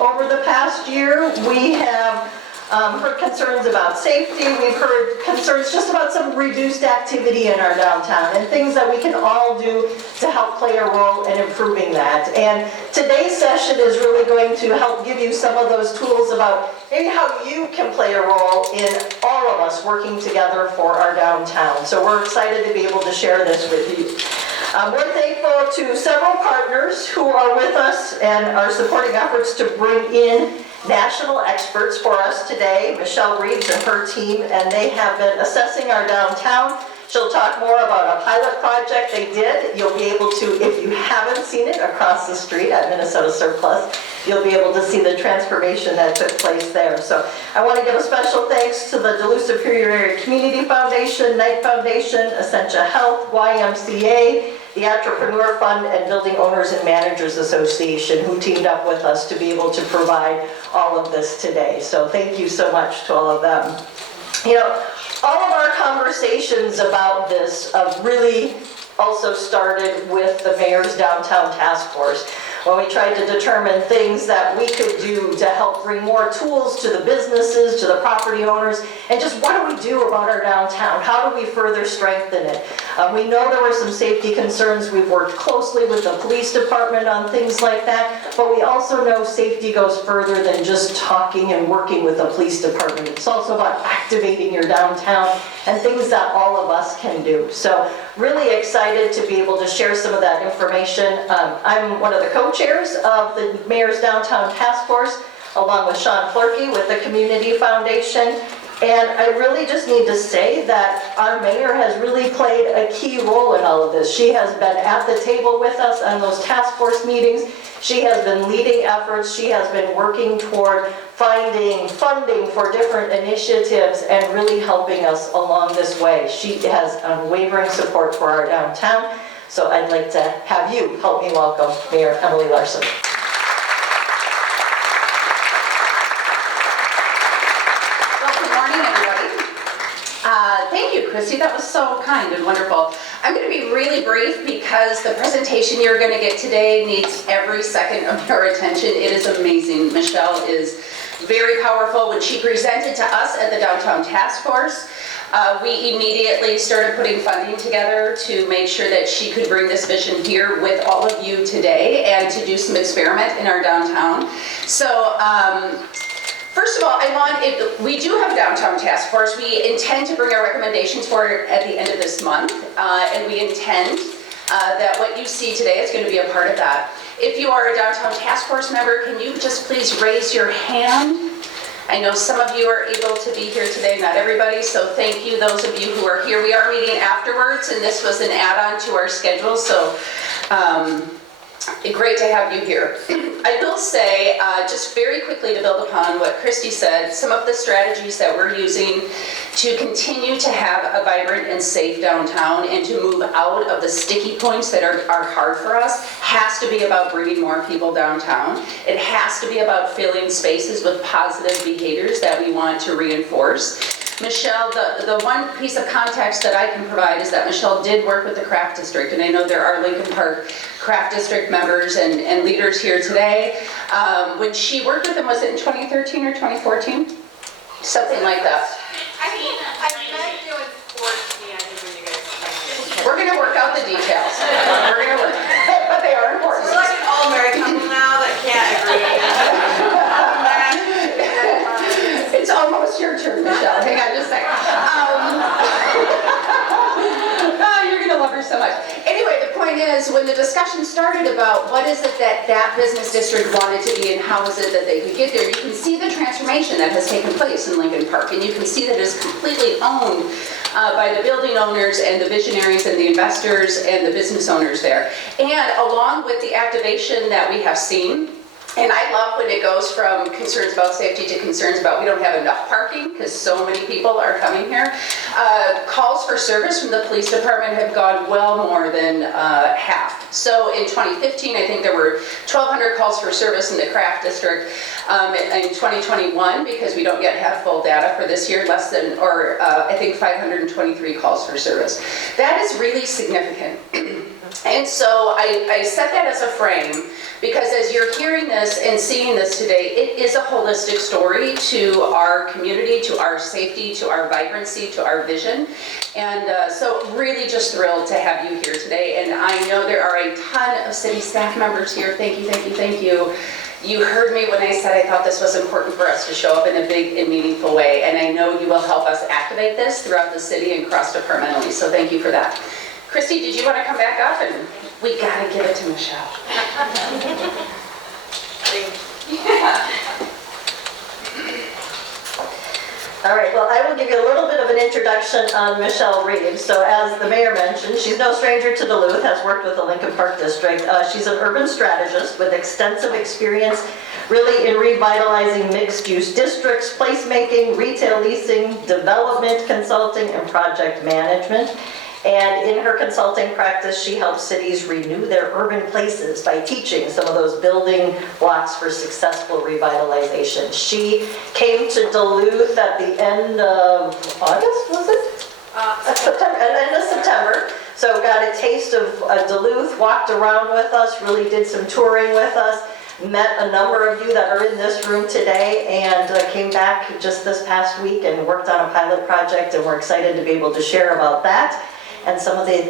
Over the past year, we have heard concerns about safety. We've heard concerns just about some reduced activity in our downtown and things that we can all do to help play a role in improving that. And today's session is really going to help give you some of those tools about maybe how you can play a role in all of us working together for our downtown. So we're excited to be able to share this with you. We're thankful to several partners who are with us and are supporting efforts to bring in national experts for us today. Michelle Reeves and her team, and they have been assessing our downtown. She'll talk more about a pilot project they did. You'll be able to, if you haven't seen it, across the street at Minnesota Surplus, you'll be able to see the transformation that took place there. So I want to give a special thanks to the Duluth Superior Area Community Foundation, Knight Foundation, Essentia Health, YMCA, the Entrepreneur Fund, and Building Owners and Managers Association, who teamed up with us to be able to provide all of this today. So thank you so much to all of them. You know, all of our conversations about this really also started with the Mayor's Downtown Task Force, when we tried to determine things that we could do to help bring more tools to the businesses, to the property owners, and just what do we do about our downtown? How do we further strengthen it? We know there were some safety concerns. We've worked closely with the police department on things like that, but we also know safety goes further than just talking and working with the police department. It's also about activating your downtown and things that all of us can do. So really excited to be able to share some of that information. I'm one of the co-chairs of the Mayor's Downtown Task Force, along with Sean Flerkey with the Community Foundation. And I really just need to say that our mayor has really played a key role in all of this. She has been at the table with us on those task force meetings. She has been leading efforts. She has been working toward finding funding for different initiatives and really helping us along this way. She has unwavering support for our downtown. So I'd like to have you help me welcome Mayor Emily Larson. Thank you, Christy. That was so kind and wonderful. I'm going to be really brief because the presentation you're going to get today needs every second of your attention. It is amazing. Michelle is very powerful. When she presented to us at the Downtown Task Force, we immediately started putting funding together to make sure that she could bring this vision here with all of you today and to do some experiment in our downtown. So, first of all, we do have a downtown task force. We intend to bring our recommendations for it at the end of this month, and we intend that what you see today is going to be a part of that. If you are a downtown task force member, can you just please raise your hand? I know some of you are able to be here today, not everybody, so thank you, those of you who are here. We are meeting afterwards, and this was an add-on to our schedule, so great to have you here. I will say, just very quickly to build upon what Christy said, some of the strategies that we're using to continue to have a vibrant and safe downtown and to move out of the sticky points that are hard for us has to be about bringing more people downtown. It has to be about filling spaces with positive behaviors that we want to reinforce. Michelle, the one piece of context that I can provide is that Michelle did work with the Craft District, and I know there are Lincoln Park Craft District members and leaders here today. When she worked with them, was it in 2013 or 2014? Something like that. I mean, I met you in 14, I think, when you guys. We're going to work out the details. We're going to work, but they are important. We're like an all-married couple now that can't agree. It's almost your turn, Michelle. Hang on just a second. Oh, you're going to love her so much. Anyway, the point is, when the discussion started about what is it that business district wanted to be and how is it that they could get there, you can see the transformation that has taken place in Lincoln Park, and you can see that it's completely owned by the building owners and the visionaries and the investors and the business owners there. And along with the activation that we have seen, and I love when it goes from concerns about safety to concerns about we don't have enough parking because so many people are coming here. Calls for service from the police department have gone well more than half. So in 2015, I think there were 1,200 calls for service in the Craft District. In 2021, because we don't yet have full data for this year, I think 523 calls for service. That is really significant. And so I set that as a frame because as you're hearing this and seeing this today, it is a holistic story to our community, to our safety, to our vibrancy, to our vision. And so really just thrilled to have you here today. And I know there are a ton of city staff members here. Thank you, thank you, thank you. You heard me when I said I thought this was important for us to show up in a big and meaningful way. And I know you will help us activate this throughout the city and cross-departmentally. So thank you for that. Christy, did you want to come back up? And we got to give it to Michelle. Yeah. All right, well, I will give you a little bit of an introduction on Michelle Reeves. So as the mayor mentioned, she's no stranger to Duluth, has worked with the Lincoln Park District. She's an urban strategist with extensive experience really in revitalizing mixed-use districts, placemaking, retail leasing, development consulting, and project management. And in her consulting practice, she helps cities renew their urban places by teaching some of those building blocks for successful revitalization. She came to Duluth at the end of August, was it? September, end of September. So got a taste of Duluth, walked around with us, really did some touring with us, met a number of you that are in this room today, and came back just this past week and worked on a pilot project, and we're excited to be able to share about that and some of the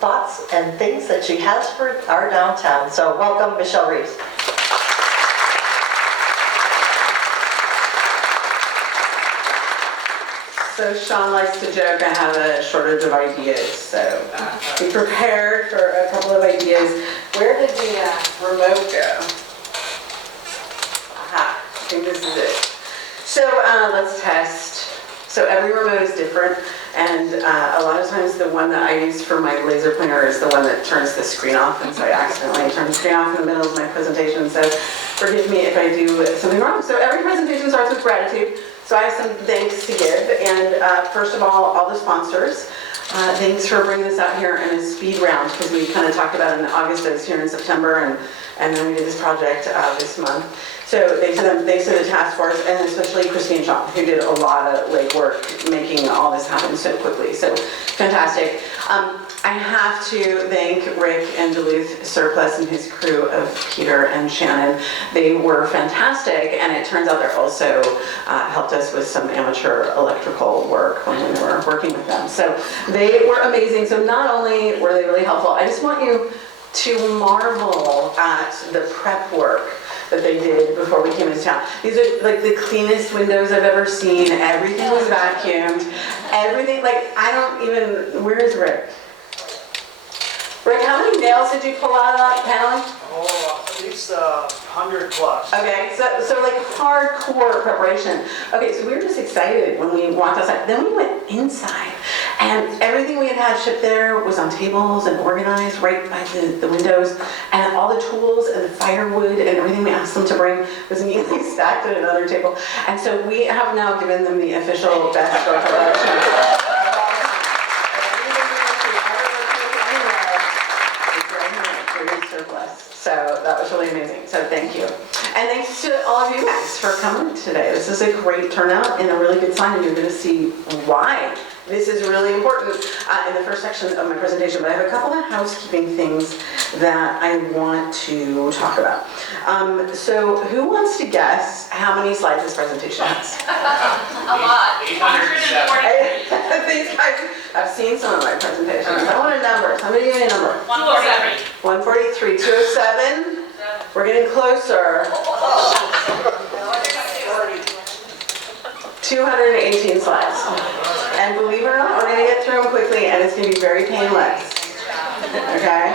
thoughts and things that she has for our downtown. So welcome, Michelle Reeves. So Sean likes to joke I have a shortage of ideas, so be prepared for a couple of ideas. Where did the remote go? Aha, I think this is it. So let's test. So every remote is different, and a lot of times the one that I use for my laser pointer is the one that turns the screen off, and so I accidentally turn the screen off in the middle of my presentation, so forgive me if I do something wrong. So every presentation starts with gratitude, so I have some thanks to give, and first of all the sponsors. Thanks for bringing this out here in a speed round, because we kind of talked about it in August, I was here in September, and then we did this project this month. So thanks to them, thanks to the task force, and especially Christy and Sean, who did a lot of legwork making all this happen so quickly. So fantastic. I have to thank Rick and Duluth Surplus and his crew of Peter and Shannon. They were fantastic, and it turns out they're also helped us with some amateur electrical work when we were working with them. So they were amazing. So not only were they really helpful, I just want you to marvel at the prep work that they did before we came into town. These are like the cleanest windows I've ever seen. Everything was vacuumed. Everything, like, I don't even, where is Rick? Rick, how many nails did you pull out of that paneling? Oh, at least 100 plus. Okay, so like hardcore preparation. Okay, so we were just excited when we walked outside. Then we went inside, and everything we had shipped there was on tables and organized right by the windows, and all the tools and the firewood and everything we asked them to bring was neatly stacked at another table. And so we have now given them the official best store collection. Surplus. So that was really amazing. So thank you. And thanks to all of you guys for coming today. This is a great turnout and a really good sign, and you're going to see why this is really important in the first section of my presentation. But I have a couple of housekeeping things that I want to talk about. So who wants to guess how many slides this presentation has? A lot. 840. These guys, I've seen some of my presentations. I want a number. Somebody give me a number. 147. 143, 207. We're getting closer. 218 slides. And believe it or not, we're going to get through them quickly, and it's going to be very painless. Okay?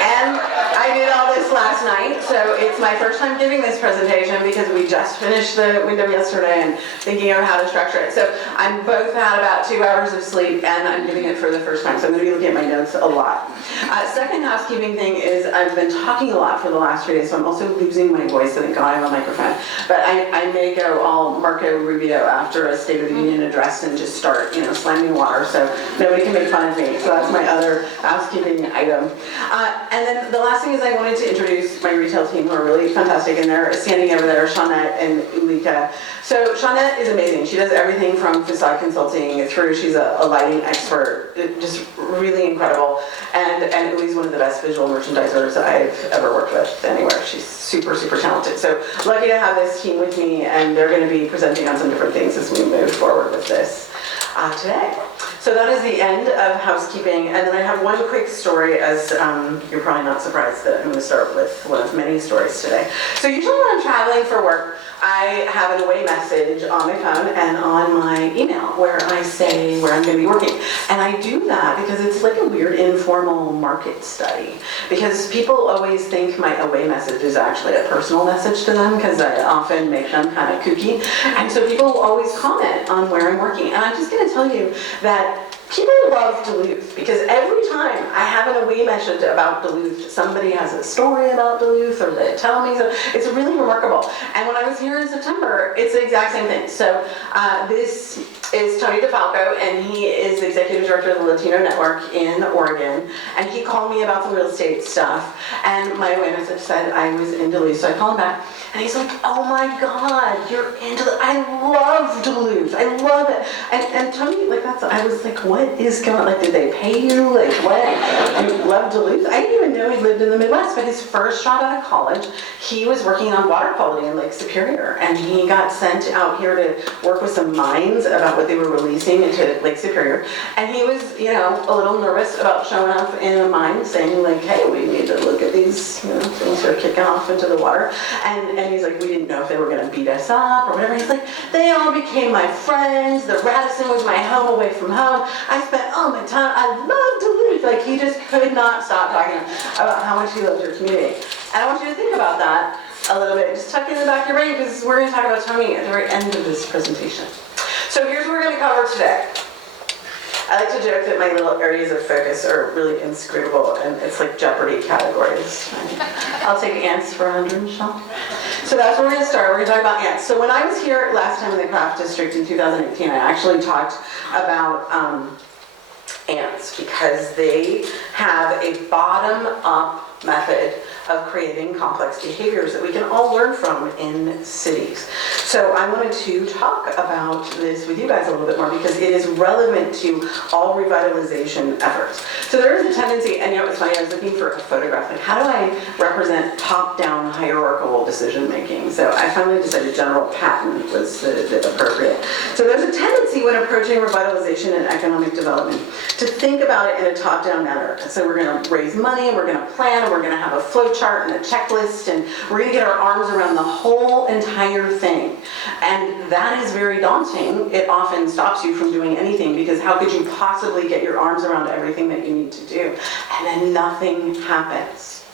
And I did all this last night, so it's my first time giving this presentation because we just finished the window yesterday and thinking of how to structure it. So I'm both had about 2 hours of sleep, and I'm giving it for the first time, so I'm going to be looking at my notes a lot. Second housekeeping thing is I've been talking a lot for the last 3 days, so I'm also losing my voice. I think I have a microphone. But I may go all Marco Rubio after a State of the Union address and just start, slamming water, so nobody can make fun of me. So that's my other housekeeping marketing item. And then the last thing is I wanted to introduce my retail team who are really fantastic, and they're standing over there, Shawnette and Ulika. So Shawnette is amazing. She does everything from facade consulting through, she's a lighting expert, just really incredible. And Uli's one of the best visual merchandisers I've ever worked with anywhere. She's super, super talented. So lucky to have this team with me, and they're going to be presenting on some different things as we move forward with this today. So that is the end of housekeeping, and then I have one quick story, as you're probably not surprised that I'm going to start with one of many stories today. So usually when I'm traveling for work, I have an away message on my phone and on my email where I say where I'm going to be working. And I do that because it's like a weird informal market study. Because people always think my away message is actually a personal message to them because I often make them kind of kooky. And so people always comment on where I'm working. And I'm just going to tell you that people love Duluth because every time I have an away message about Duluth, somebody has a story about Duluth or they tell me so. It's really remarkable. And when I was here in September, it's the exact same thing. So this is Tony DeFalco, and he is the executive director of the Latino Network in Oregon. And he called me about some real estate stuff. And my away message said I was in Duluth, so I called him back. And he's like, oh my God, you're in Duluth. I love Duluth. I love it. And Tony, like I was like, what is going on? Like, did they pay you? Like, what? I love Duluth. I didn't even know he lived in the Midwest, but his first job out of college, he was working on water quality in Lake Superior. And he got sent out here to work with some mines about what they were releasing into Lake Superior. And he was, you know, a little nervous about showing up in a mine saying like, hey, we need to look at these, you know, things that are kicking off into the water. And he's like, we didn't know if they were going to beat us up or whatever. He's like, they all became my friends. The Radisson was my home away from home. I spent all my time. I love Duluth. Like, he just could not stop talking about how much he loves your community. And I want you to think about that a little bit. Just tuck it in the back of your brain because we're going to talk about Tony at the very end of this presentation. So here's what we're going to cover today. I like to joke that my little areas of focus are really inscrutable, and it's like Jeopardy categories. I'll take ants for 100, Michelle. So that's where we're going to start. We're going to talk about ants. So when I was here last time in the Craft District in 2018, I actually talked about ants because they have a bottom-up method of creating complex behaviors that we can all learn from in cities. So I wanted to talk about this with you guys a little bit more because it is relevant to all revitalization efforts. So there is a tendency, and you know, it's funny, I was looking for a photograph, like how do I represent top-down hierarchical decision making? So I finally decided General Patton was the appropriate. So there's a tendency when approaching revitalization and economic development to think about it in a top-down manner. So we're going to raise money, we're going to plan, we're going to have a flow chart and a checklist, and we're going to get our arms around the whole entire thing. And that is very daunting. It often stops you from doing anything because how could you possibly get your arms around everything that you need to do? And then nothing happens.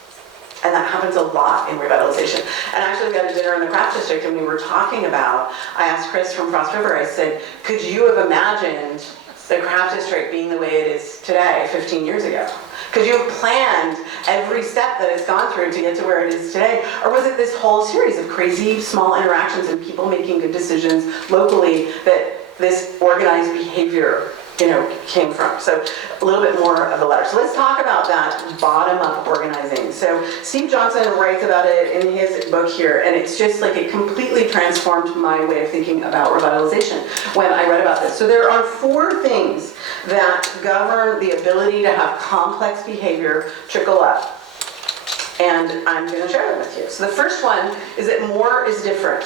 And that happens a lot in revitalization. And actually we had a dinner in the Craft District and we were talking about, I asked Chris from Frost River, I said, could you have imagined the Craft District being the way it is today 15 years ago? Could you have planned every step that it's gone through to get to where it is today? Or was it this whole series of crazy small interactions and people making good decisions locally that this organized behavior, you know, came from? So a little bit more of the latter. So let's talk about that bottom-up organizing. So Steve Johnson writes about it in his book here, and it's just like it completely transformed my way of thinking about revitalization when I read about this. So there are 4 things that govern the ability to have complex behavior trickle up. And I'm going to share them with you. So the first one is that more is different.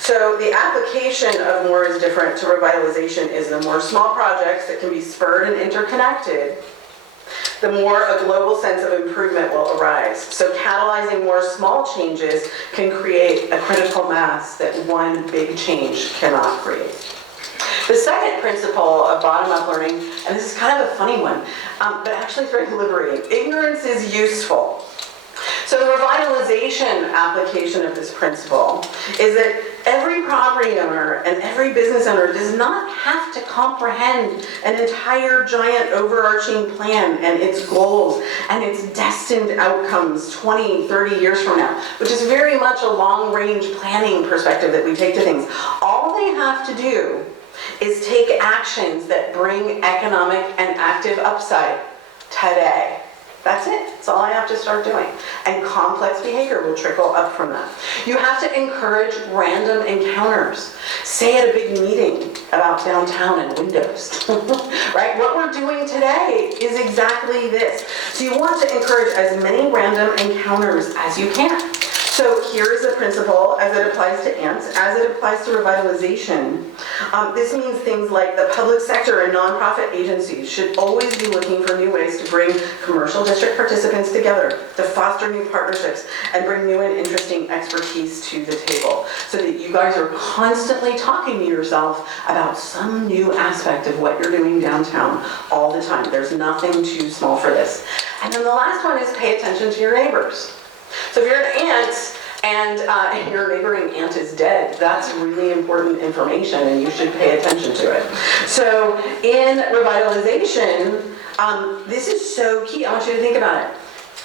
So the application of more is different to revitalization is the more small projects that can be spurred and interconnected, the more a global sense of improvement will arise. So catalyzing more small changes can create a critical mass that one big change cannot create. The second principle of bottom-up learning, and this is kind of a funny one, but actually it's very liberating. Ignorance is useful. So the revitalization application of this principle is that every property owner and every business owner does not have to comprehend an entire giant overarching plan and its goals and its destined outcomes 20, 30 years from now, which is very much a long-range planning perspective that we take to things. All they have to do is take actions that bring economic and active upside today. That's it. That's all I have to start doing. And complex behavior will trickle up from that. You have to encourage random encounters. Say at a big meeting about downtown and windows, right? What we're doing today is exactly this. So you want to encourage as many random encounters as you can. So here is a principle as it applies to ants, as it applies to revitalization. This means things like the public sector and nonprofit agencies should always be looking for new ways to bring commercial district participants together, to foster new partnerships, and bring new and interesting expertise to the table. So that you guys are constantly talking to yourself about some new aspect of what you're doing downtown all the time. There's nothing too small for this. And then the last one is pay attention to your neighbors. So if you're an ant and your neighboring ant is dead, that's really important information and you should pay attention to it. So in revitalization, this is so key. I want you to think about it.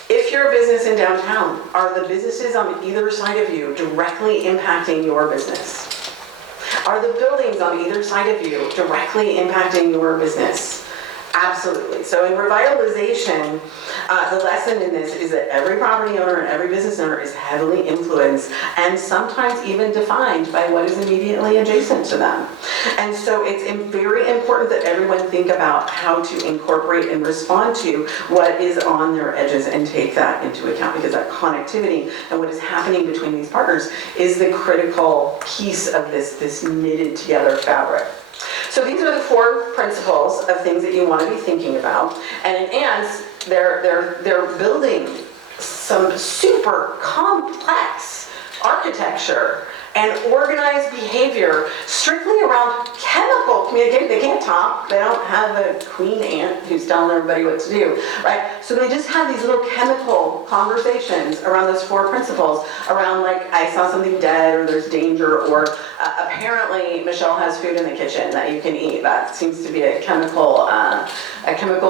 If you're a business in downtown, are the businesses on either side of you directly impacting your business? Are the buildings on either side of you directly impacting your business? Absolutely. So in revitalization, the lesson in this is that every property owner and every business owner is heavily influenced and sometimes even defined by what is immediately adjacent to them. And so it's very important that everyone think about how to incorporate and respond to what is on their edges and take that into account, because that connectivity and what is happening between these partners is the critical piece of this knitted together fabric. So these are the 4 principles of things that you want to be thinking about. And in ants, they're building some super complex architecture and organized behavior strictly around chemical communication. They can't talk. They don't have a queen ant who's telling everybody what to do, right? So they just have these little chemical conversations around those 4 principles, around like, I saw something dead, or there's danger, or apparently Michelle has food in the kitchen that you can eat. That seems to be a chemical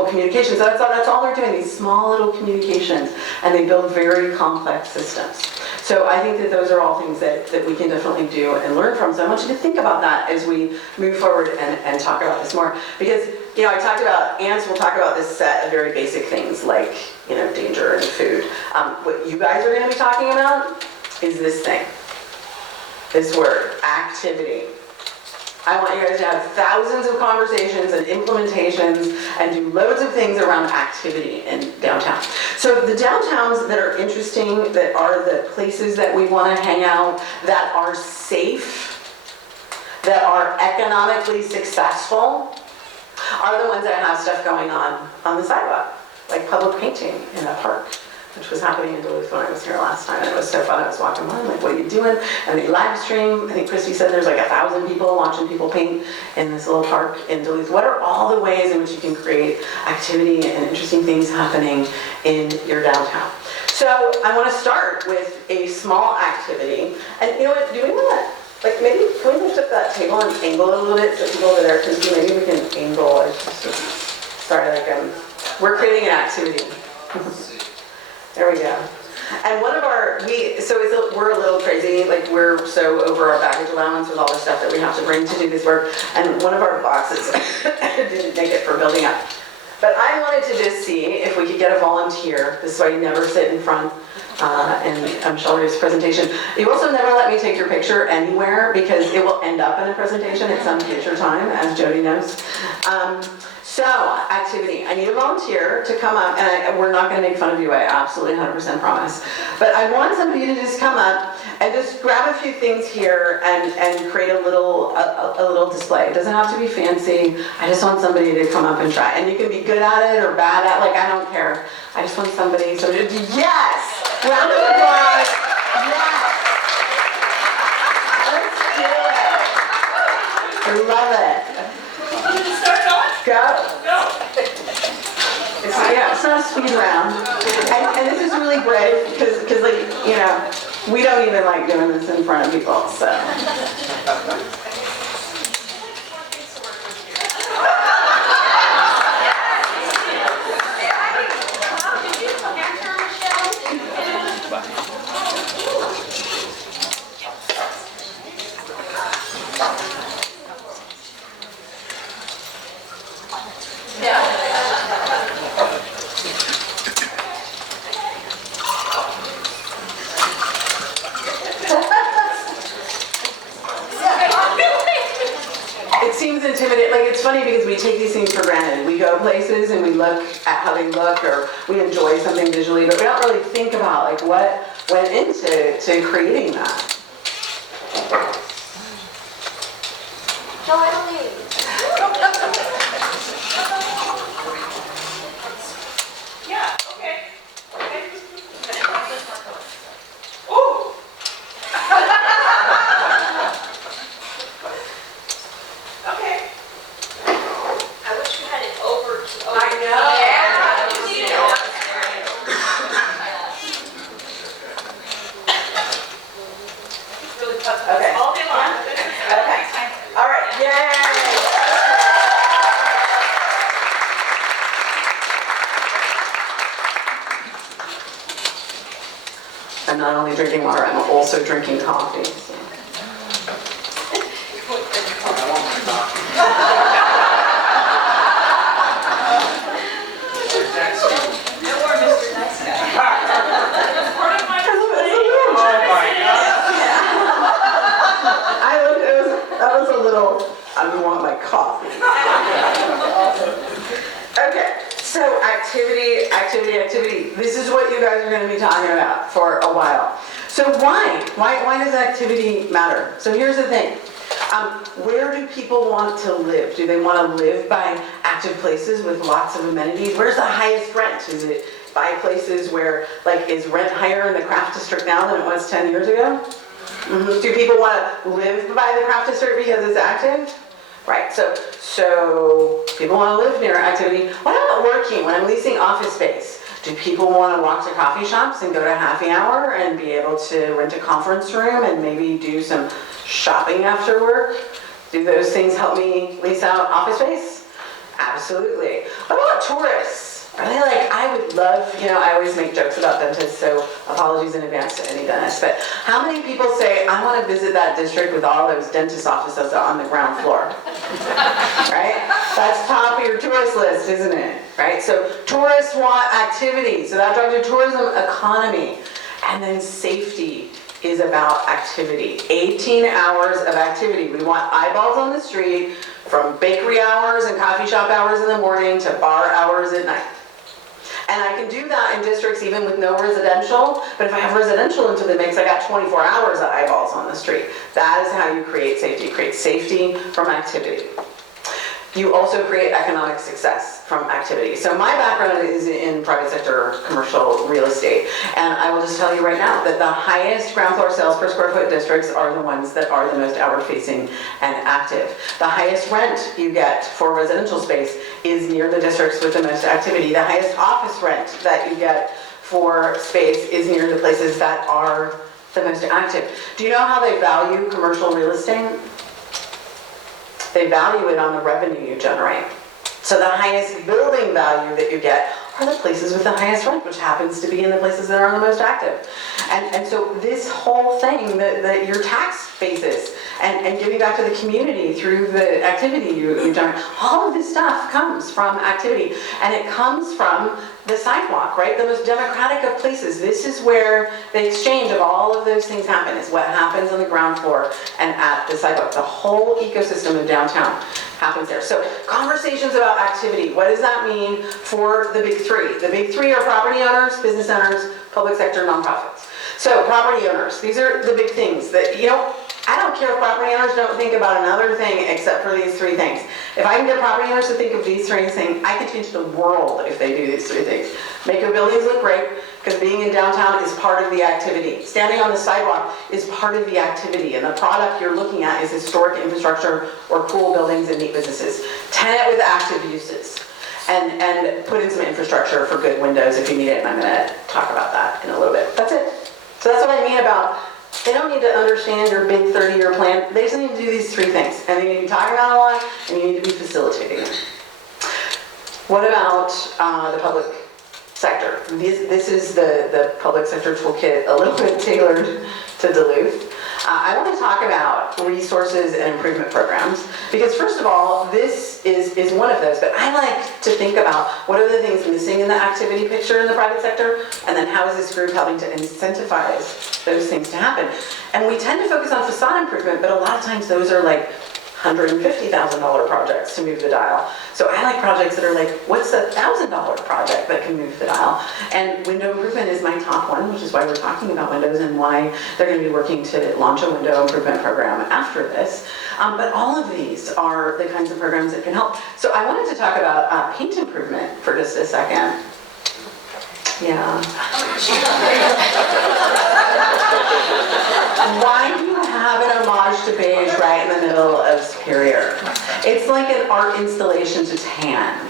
communication. So that's all they're doing, these small little communications, and they build very complex systems. So I think that those are all things that we can definitely do and learn from. So I want you to think about that as we move forward and talk about this more. Because, you know, I talked about ants, we'll talk about this set of very basic things like, you know, danger and food. What you guys are going to be talking about is this thing, this word, activity. I want you guys to have thousands of conversations and implementations and do loads of things around activity in downtown. So the downtowns that are interesting, that are the places that we want to hang out, that are safe, that are economically successful, are the ones that have stuff going on the sidewalk, like public painting in a park, which was happening in Duluth when I was here last time. And it was so fun. I was walking by, like, what are you doing? And they live stream. I think Christy said there's like 1,000 people watching people paint in this little park in Duluth. What are all the ways in which you can create activity and interesting things happening in your downtown? So I want to start with a small activity. And you know what, do we want to, like, maybe, can we lift up that table and angle it a little bit so people over there can see? Maybe we can angle it. Sorry, like, we're creating an activity. There we go. And one of our, we're a little crazy, like we're so over our baggage allowance with all the stuff that we have to bring to do this work. And one of our boxes didn't make it for building up. But I wanted to just see if we could get a volunteer. This is why you never sit in front in Shelby's presentation. You also never let me take your picture anywhere because it will end up in a presentation at some future time, as Jody knows. So, activity. I need a volunteer to come up, and we're not going to make fun of you, I absolutely 100% promise. But I want somebody to just come up and just grab a few things here and create a little display. It doesn't have to be fancy. I just want somebody to come up and try. And you can be good at it or bad at it, like I don't care. I just want somebody, so just, yes! Round of applause. Yes! Let's do it. I love it. Go. It's not a speed round. And this is really brave because like, you know, we don't even like doing this in front of people, so. funny because we take these things for granted. We go places and we look at how they look, or we enjoy something visually, but we don't really think about like what went into creating that. No, I don't need. Yeah, okay. Ooh. Okay. I wish we had it over. I know. Yeah. You need it. Really puts us Okay. all day long. Okay. All right, yay! I'm not only drinking water, I'm also drinking coffee. So. That was a little, I want my coffee. Okay, so activity. This is what you guys are going to be talking about for a while. So why does activity matter? So here's the thing. Where do people want to live? Do they want to live by active places with lots of amenities? Where's the highest rent? Is it by places where, like, is rent higher in the craft district now than it was 10 years ago? Mm-hmm. Do people want to live by the craft district because it's active? Right, so people want to live near activity. What about working? When I'm leasing office space, do people want to walk to coffee shops and go to happy hour and be able to rent a conference room and maybe do some shopping after work? Do those things help me lease out office space? Absolutely. What about tourists? Are they like, I would love, I always make jokes about dentists, so apologies in advance to any dentist, but how many people say, I want to visit that district with all those dentist offices on the ground floor? Right? That's top of your tourist list, isn't it? Right? So tourists want activity, so that drives your tourism economy. And then safety is about activity. 18 hours of activity. We want eyeballs on the street from bakery hours and coffee shop hours in the morning to bar hours at night. And I can do that in districts even with no residential, but if I have residential into the mix, I got 24 hours of eyeballs on the street. That is how you create safety. You create safety from activity. You also create economic success from activity. So my background is in private sector commercial real estate. And I will just tell you right now that the highest ground floor sales per square foot districts are the ones that are the most outward facing and active. The highest rent you get for residential space is near the districts with the most activity. The highest office rent that you get for space is near the places that are the most active. Do you know how they value commercial real estate? They value it on the revenue you generate. So the highest building value that you get are the places with the highest rent, which happens to be in the places that are the most active. And so this whole thing, that your tax basis and giving back to the community through the activity you generate, all of this stuff comes from activity. And it comes from the sidewalk, right? The most democratic of places. This is where the exchange of all of those things happen, is what happens on the ground floor and at the sidewalk. The whole ecosystem of downtown happens there. So conversations about activity. What does that mean for the big three? The big three are property owners, business owners, public sector, nonprofits. So property owners, these are the big things that, I don't care if property owners don't think about another thing except for these three things. If I can get property owners to think of these three things, I can change the world if they do these three things. Make your buildings look great, because being in downtown is part of the activity. Standing on the sidewalk is part of the activity, and the product you're looking at is historic infrastructure or cool buildings and neat businesses. Tenant with active uses. And put in some infrastructure for good windows if you need it, and I'm going to talk about that in a little bit. That's it. So that's what I mean about, they don't need to understand your big 30-year plan. They just need to do these three things. And they need to be talking about it a lot, and you need to be facilitating it. What about the public sector? This is the public sector toolkit, a little bit tailored to Duluth. I want to talk about resources and improvement programs, because first of all, this is one of those, but I like to think about what are the things missing in the activity picture in the private sector, and then how is this group helping to incentivize those things to happen. And we tend to focus on facade improvement, but a lot of times those are like $150,000 projects to move the dial. So I like projects that are like, what's a $1,000 project that can move the dial? And window improvement is my top one, which is why we're talking about windows and why they're going to be working to launch a window improvement program after this. But all of these are the kinds of programs that can help. So I wanted to talk about paint improvement for just a second. Yeah. Why do you have an homage to beige right in the middle of Superior? It's like an art installation to tan.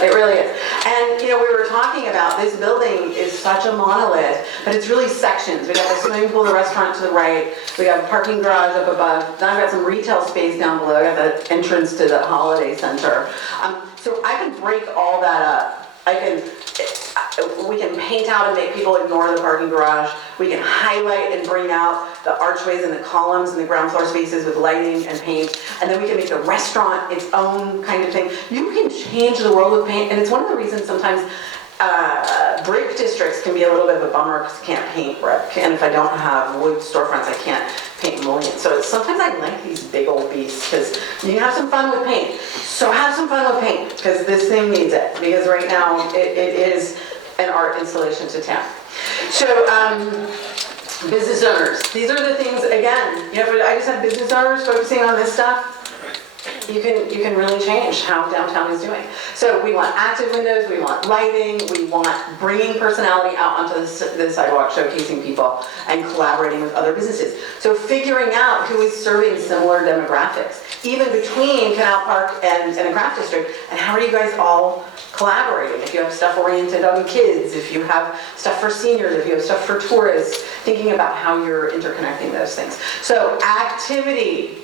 It really is. And you know, we were talking about this building is such a monolith, but it's really sections. We got the swimming pool, the restaurant to the right. We got a parking garage up above. Then I've got some retail space down below. I got the entrance to the Holiday Center. So I can break all that up. We can paint out and make people ignore the parking garage. We can highlight and bring out the archways and the columns and the ground floor spaces with lighting and paint. And then we can make the restaurant its own kind of thing. You can change the world with paint, and it's one of the reasons sometimes brick districts can be a little bit of a bummer because I can't paint brick. And if I don't have wood storefronts, I can't paint mullion. So sometimes I like these big old beasts because you can have some fun with paint. So have some fun with paint because this thing needs it. Because right now it is an art installation to town. So business owners, these are the things, again, you know, I just have business owners focusing on this stuff. You can really change how downtown is doing. So we want active windows, we want lighting, we want bringing personality out onto the sidewalk, showcasing people, and collaborating with other businesses. So figuring out who is serving similar demographics, even between Canal Park and a craft district, and how are you guys all collaborating? If you have stuff oriented on kids, if you have stuff for seniors, if you have stuff for tourists, thinking about how you're interconnecting those things. So activity.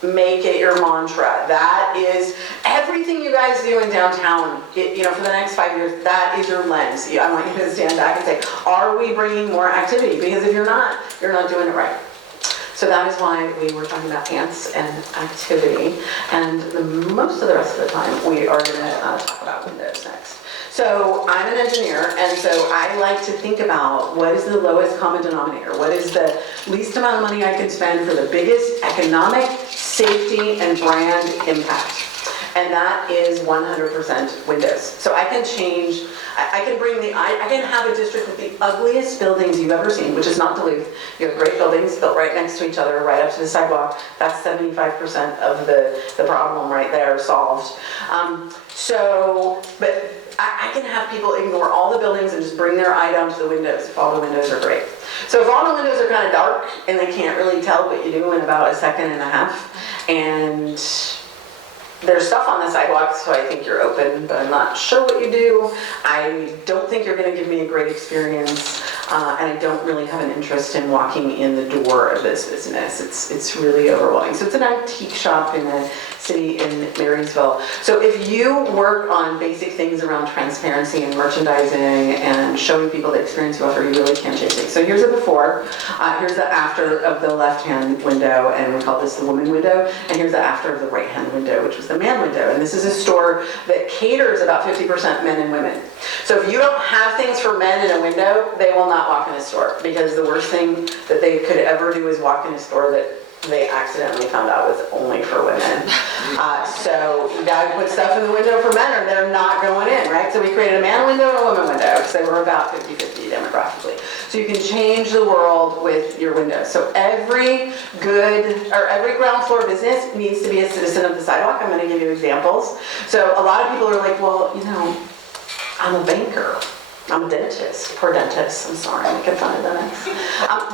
Make it your mantra. That is everything you guys do in downtown, you know, for the next 5 years, that is your lens. I want you to stand back and say, are we bringing more activity? Because if you're not doing it right. So that is why we were talking about ants and activity. And most of the rest of the time, we are going to talk about windows next. So I'm an engineer, and so I like to think about what is the lowest common denominator? What is the least amount of money I can spend for the biggest economic, safety, and brand impact? And that is 100% windows. So I can change, I can have a district with the ugliest buildings you've ever seen, which is not Duluth. You have great buildings built right next to each other, right up to the sidewalk. That's 75% of the problem right there solved. But I can have people ignore all the buildings and just bring their eye down to the windows if all the windows are great. So if all the windows are kind of dark and they can't really tell what you do in about a second and a half, and there's stuff on the sidewalk, so I think you're open, but I'm not sure what you do. I don't think you're going to give me a great experience, and I don't really have an interest in walking in the door of this business. It's really overwhelming. So it's an antique shop in a city in Marysville. So if you work on basic things around transparency and merchandising and showing people the experience you offer, you really can change things. So here's the before, here's the after of the left-hand window, and we call this the woman window, and here's the after of the right-hand window, which was the man window. And this is a store that caters about 50% men and women. So if you don't have things for men in a window, they will not walk in a store, because the worst thing that they could ever do is walk in a store that they accidentally found out was only for women. So you gotta put stuff in the window for men or they're not going in, right? So we created a man window and a woman window because they were about 50-50 demographically. So you can change the world with your windows. So every ground floor business needs to be a citizen of the sidewalk. I'm gonna give you examples. So a lot of people are like, well, you know, I'm a banker. I'm a dentist, poor dentist, I'm sorry, I'm making fun of dentists.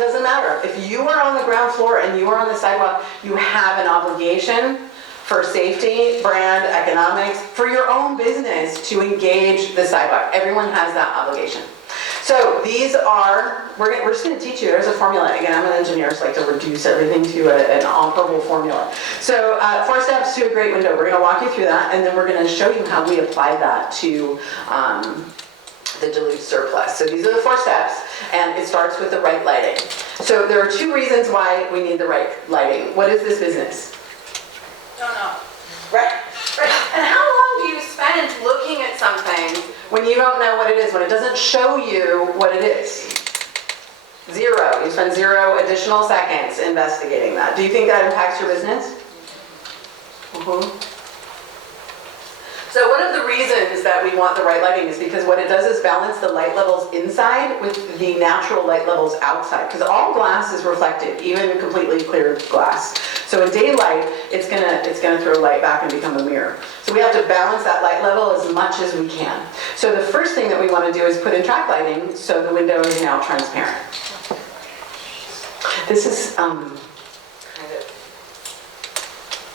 Doesn't matter, if you are on the ground floor and you are on the sidewalk, you have an obligation for safety, brand, economics, for your own business to engage the sidewalk. Everyone has that obligation. So these are, we're just going to teach you, there's a formula. Again, I'm an engineer, so I like to reduce everything to an operable formula. So 4 steps to a great window. We're going to walk you through that, and then we're going to show you how we apply that to the Duluth surplus. So these are the 4 steps, and it starts with the right lighting. So there are 2 reasons why we need the right lighting. What is this business? Don't know. Right. And how long do you spend looking at something? When you don't know what it is, when it doesn't show you what it is. 0. You spend 0 additional seconds investigating that. Do you think that impacts your business? So one of the reasons that we want the right lighting is because what it does is balance the light levels inside with the natural light levels outside. Because all glass is reflective, even completely clear glass. So in daylight, it's gonna throw light back and become a mirror. So we have to balance that light level as much as we can. So the first thing that we want to do is put in track lighting so the window is now transparent. This is kind of,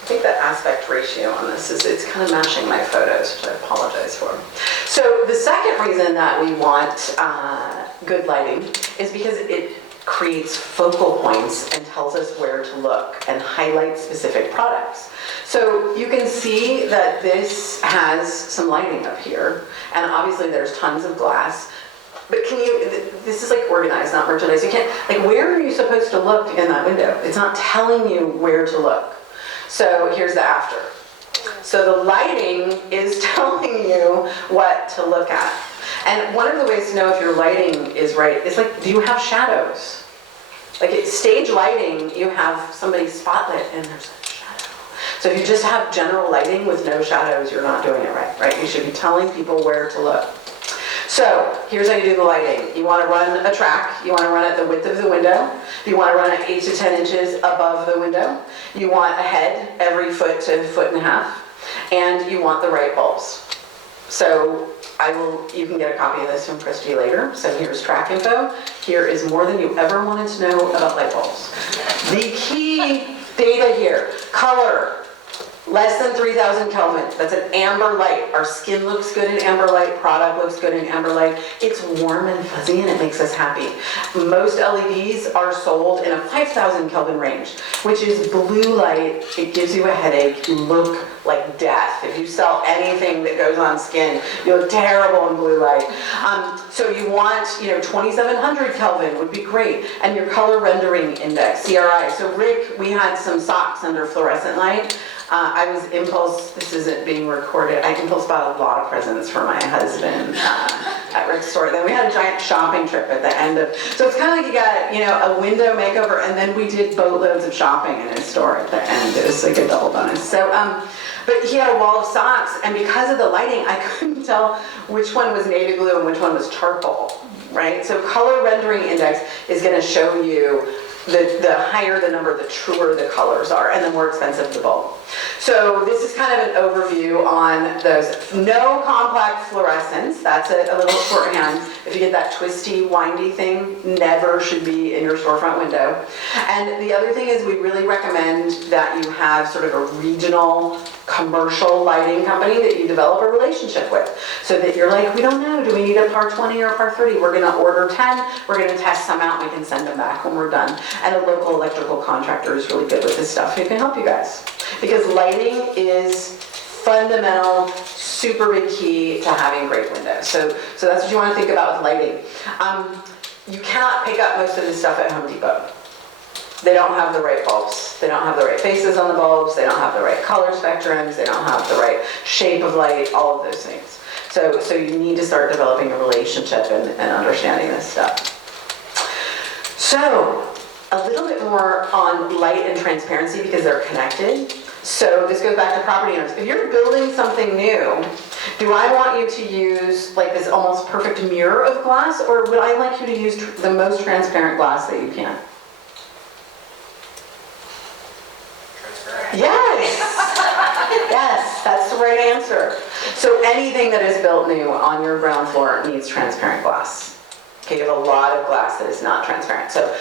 I think the aspect ratio on this is, it's kind of matching my photos, which I apologize for. So the second reason that we want good lighting is because it creates focal points and tells us where to look and highlights specific products. So you can see that this has some lighting up here, and obviously there's tons of glass. But can you, this is like organized, not merchandise. You can't, like, where are you supposed to look in that window? It's not telling you where to look. So here's the after. So the lighting is telling you what to look at. And one of the ways to know if your lighting is right is like, do you have shadows? Like at stage lighting, you have somebody spotlit and there's a shadow. So if you just have general lighting with no shadows, you're not doing it right? You should be telling people where to look. So here's how you do the lighting. You want to run a track. You want to run at the width of the window. You want to run at 8 to 10 inches above the window. You want a head every foot to foot and a half. And you want the right bulbs. So you can get a copy of this from Christy later. So here's track info. Here is more than you ever wanted to know about light bulbs. The key data here, color. Less than 3,000 Kelvin. That's an amber light. Our skin looks good in amber light. Product looks good in amber light. It's warm and fuzzy and it makes us happy. Most LEDs are sold in a 5,000 Kelvin range, which is blue light. It gives you a headache. You look like death. If you sell anything that goes on skin, you look terrible in blue light. So you want, 2,700 Kelvin would be great. And your color rendering index, CRI. So Rick, we had some socks under fluorescent light. I was impulse, this isn't being recorded, I impulse bought a lot of presents for my husband at Rick's store. Then we had a giant shopping trip at the end of, so it's kind of like you got, a window makeover, and then we did boatloads of shopping in his store at the end. It was like a double bonus. So, but he had a wall of socks, and because of the lighting, I couldn't tell which one was navy blue and which one was charcoal, right? So color rendering index is gonna show you the higher the number, the truer the colors are, and the more expensive the bulb. So this is kind of an overview on those. No complex fluorescence, that's a little shorthand. If you get that twisty, windy thing, never should be in your storefront window. And the other thing is we really recommend that you have sort of a regional commercial lighting company that you develop a relationship with. So that you're like, we don't know, do we need a par 20 or a par 30? We're gonna order 10, we're gonna test some out, and we can send them back when we're done. And a local electrical contractor is really good with this stuff who can help you guys. Because lighting is fundamental, super big key to having great windows. So that's what you want to think about with lighting. You cannot pick up most of this stuff at Home Depot. They don't have the right bulbs. They don't have the right faces on the bulbs. They don't have the right color spectrums. They don't have the right shape of light, all of those things. So you need to start developing a relationship and understanding this stuff. So a little bit more on light and transparency because they're connected. So this goes back to property owners. If you're building something new, do I want you to use like this almost perfect mirror of glass, or would I like you to use the most transparent glass that you can? Yes! Yes, that's the right answer. So anything that is built new on your ground floor needs transparent glass. Okay, you have a lot of glass that is not transparent. So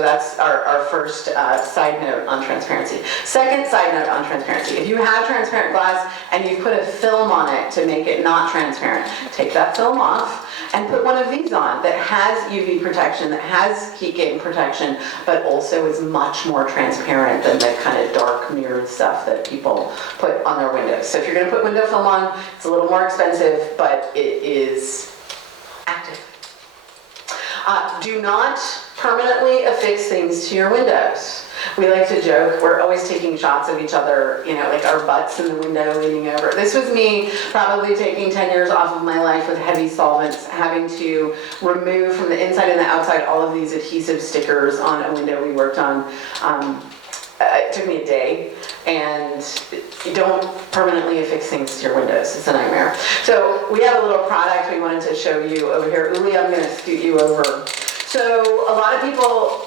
that's our first side note on transparency. Second side note on transparency. If you have transparent glass and you put a film on it to make it not transparent, take that film off and put one of these on that has UV protection, that has heat gain protection, but also is much more transparent than the kind of dark mirrored stuff that people put on their windows. So if you're gonna put window film on, it's a little more expensive, but it is active. Do not permanently affix things to your windows. We like to joke, we're always taking shots of each other, like our butts in the window leaning over. This was me probably taking 10 years off of my life with heavy solvents, having to remove from the inside and the outside all of these adhesive stickers on a window we worked on. It took me a day. and you don't permanently affix things to your windows. It's a nightmare. So we have a little product we wanted to show you over here. Uli, I'm gonna scoot you over. So a lot of people,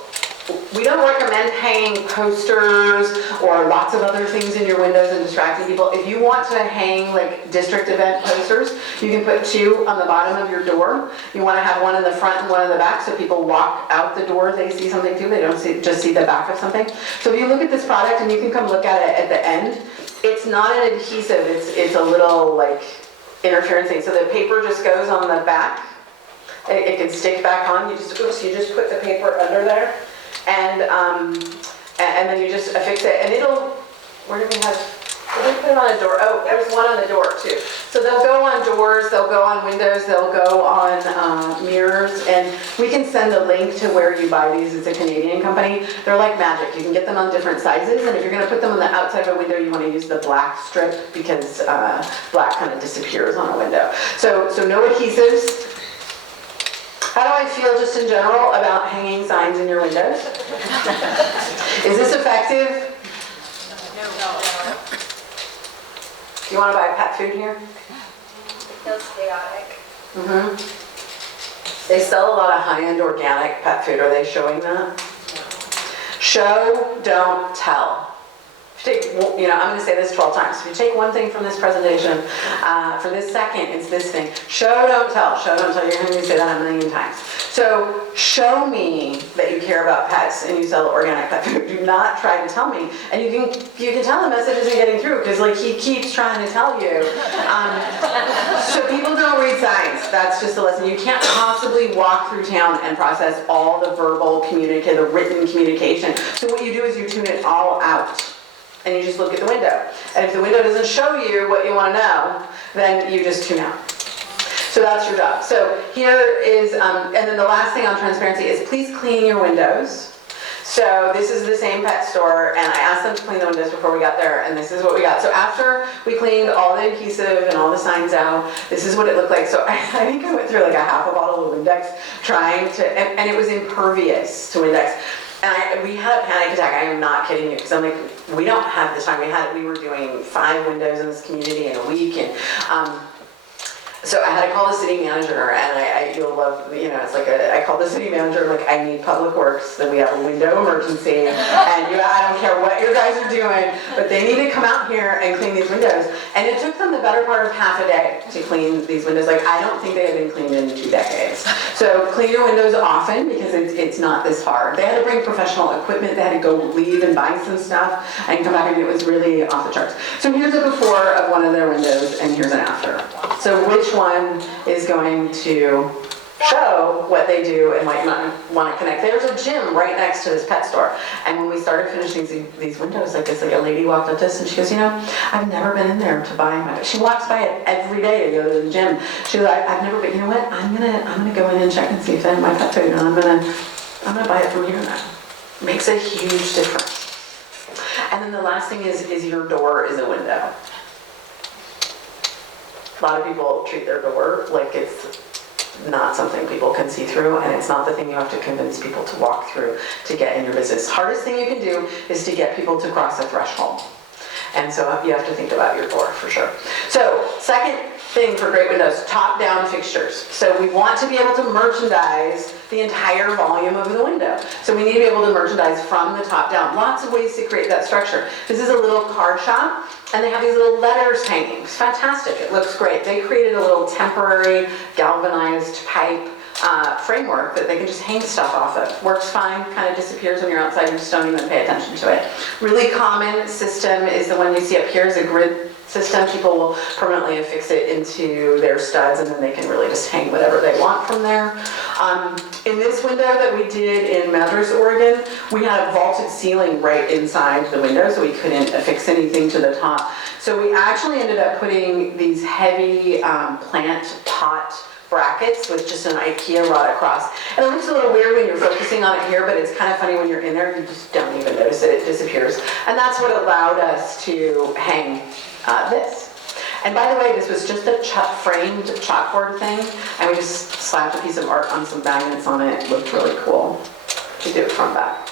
we don't recommend hanging posters or lots of other things in your windows and distracting people. If you want to hang like district event posters, you can put 2 on the bottom of your door. You want to have one in the front and one in the back, so people walk out the door, they see something too, they don't just see the back of something. So if you look at this product, and you can come look at it at the end, it's not an adhesive, it's a little like interference thing. So the paper just goes on the back. It can stick back on. You just put the paper under there. And then you just affix it, and it'll, where do we put it on a door? Oh, there's one on the door too. So they'll go on doors, they'll go on windows, they'll go on mirrors, and we can send a link to where you buy these. It's a Canadian company. They're like magic. You can get them on different sizes, and if you're gonna put them on the outside of a window, you wanna use the black strip because black kind of disappears on a window. So no adhesives. How do I feel just in general about hanging signs in your windows? Is this effective? No. Do you want to buy pet food here? It feels chaotic. They sell a lot of high-end organic pet food. Are they showing that? Show, don't tell. If you take, I'm going to say this 12 times. If you take one thing from this presentation, for this second, it's this thing. Show, don't tell. Show, don't tell. You're hearing me say that a million times. So show me that you care about pets and you sell organic pet food. Do not try to tell me. And you can tell the message isn't getting through because like he keeps trying to tell you. So people don't read signs. That's just a lesson. You can't possibly walk through town and process all the verbal communication, the written communication. So what you do is you tune it all out. And you just look at the window. And if the window doesn't show you what you want to know, then you just tune out. So that's your job. So here is, and then the last thing on transparency is please clean your windows. So this is the same pet store, and I asked them to clean the windows before we got there, and this is what we got. So after we cleaned all the adhesive and all the signs out, this is what it looked like. So I think I went through like a half a bottle of Windex trying to, and it was impervious to Windex. And we had a panic attack. I am not kidding you, because I'm like, we don't have this time. We were doing 5 windows in this community in a week, and so I had to call the city manager, and you'll love, it's like I called the city manager, like, I need public works, that we have a window emergency, and I don't care what your guys are doing, but they need to come out here and clean these windows. And it took them the better part of half a day to clean these windows. Like, I don't think they had been cleaned in 2 decades. So clean your windows often, because it's not this hard. They had to bring professional equipment. They had to go leave and buy some stuff and come back, and it was really off the charts. So here's a before of one of their windows, and here's an after. So which one is going to show what they do and what you might want to connect? There's a gym right next to this pet store. And when we started finishing these windows like this, like a lady walked up to us and she goes, I've never been in there to buy my, she walks by it every day to go to the gym. She goes, I've never been, you know what? I'm gonna go in and check and see if I have my pet food, and I'm gonna buy it from here now. Makes a huge difference. And then the last thing is your door is a window. A lot of people treat their door like it's not something people can see through, and it's not the thing you have to convince people to walk through to get in your business. Hardest thing you can do is to get people to cross a threshold. And so you have to think about your door for sure. So second thing for great windows, top-down fixtures. So we want to be able to merchandise the entire volume of the window. So we need to be able to merchandise from the top down. Lots of ways to create that structure. This is a little card shop, and they have these little letters hanging. It's fantastic. It looks great. They created a little temporary galvanized pipe framework that they can just hang stuff off of. Works fine, kind of disappears when you're outside, you just don't even pay attention to it. Really common system is the one you see up here, is a grid system. People will permanently affix it into their studs, and then they can really just hang whatever they want from there. In this window that we did in Madras, Oregon, we had a vaulted ceiling right inside the window, so we couldn't affix anything to the top. So we actually ended up putting these heavy plant pot brackets with just an IKEA rod across. And it looks a little weird when you're focusing on it here, but it's kind of funny when you're in there, you just don't even notice it, it disappears. And that's what allowed us to hang this. And by the way, this was just a framed chalkboard thing, and we just slapped a piece of art on some magnets on it. It looked really cool. We do it front back.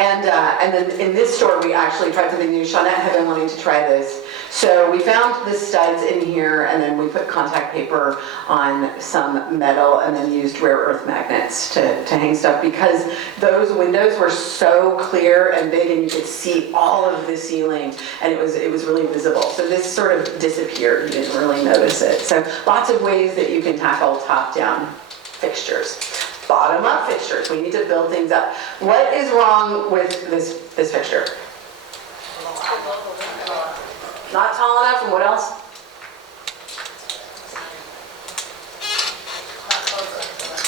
And then in this store, we actually tried something new. Shawnette had been wanting to try this. So we found the studs in here, and then we put contact paper on some metal and then used rare earth magnets to hang stuff, because those windows were so clear and big and you could see all of the ceiling, and it was really visible. So this sort of disappeared. You didn't really notice it. So lots of ways that you can tackle top-down fixtures. Bottom-up fixtures. We need to build things up. What is wrong with this fixture? Not tall enough, and what else?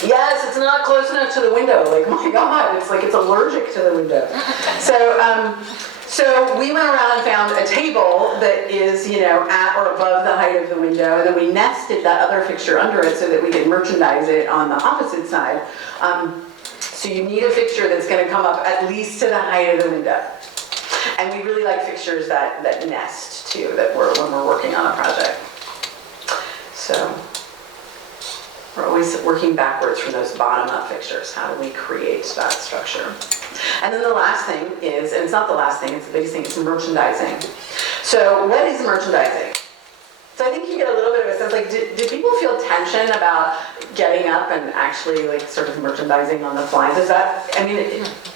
Yes, it's not close enough to the window. Like, my God, it's like it's allergic to the window. So we went around and found a table that is, at or above the height of the window, and then we nested that other fixture under it so that we could merchandise it on the opposite side. So you need a fixture that's going to come up at least to the height of the window. And we really like fixtures that nest too, when we're working on a project. So we're always working backwards from those bottom-up fixtures. How do we create that structure? And then the last thing is, and it's not the last thing, it's the biggest thing, it's merchandising. So what is merchandising? So I think you get a little bit of a sense, like, do people feel tension about getting up and actually, like, sort of merchandising on the fly? Does that,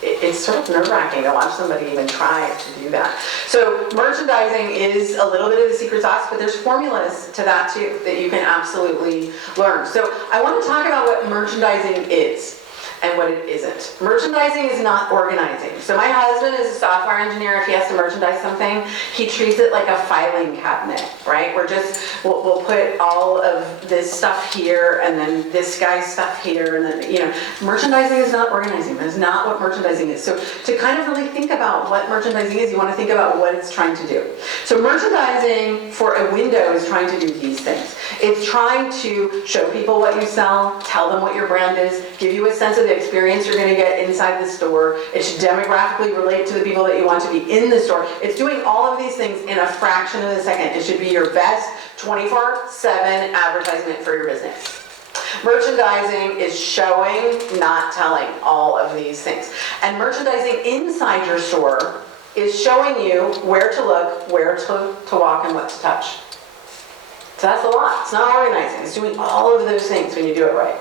it's sort of nerve-wracking to watch somebody even try to do that. So merchandising is a little bit of the secret sauce, but there's formulas to that too that you can absolutely learn. So I want to talk about what merchandising is and what it isn't. Merchandising is not organizing. So my husband is a software engineer. If he has to merchandise something, he treats it like a filing cabinet, right? We'll put all of this stuff here, and then this guy's stuff here, and then, merchandising is not organizing. That is not what merchandising is. So to kind of really think about what merchandising is, you want to think about what it's trying to do. So merchandising for a window is trying to do these things. It's trying to show people what you sell, tell them what your brand is, give you a sense of the experience you're going to get inside the store. It should demographically relate to the people that you want to be in the store. It's doing all of these things in a fraction of a second. It should be your best 24/7 advertisement for your business. Merchandising is showing, not telling, all of these things. And merchandising inside your store is showing you where to look, where to walk, and what to touch. So that's a lot. It's not organizing. It's doing all of those things when you do it right.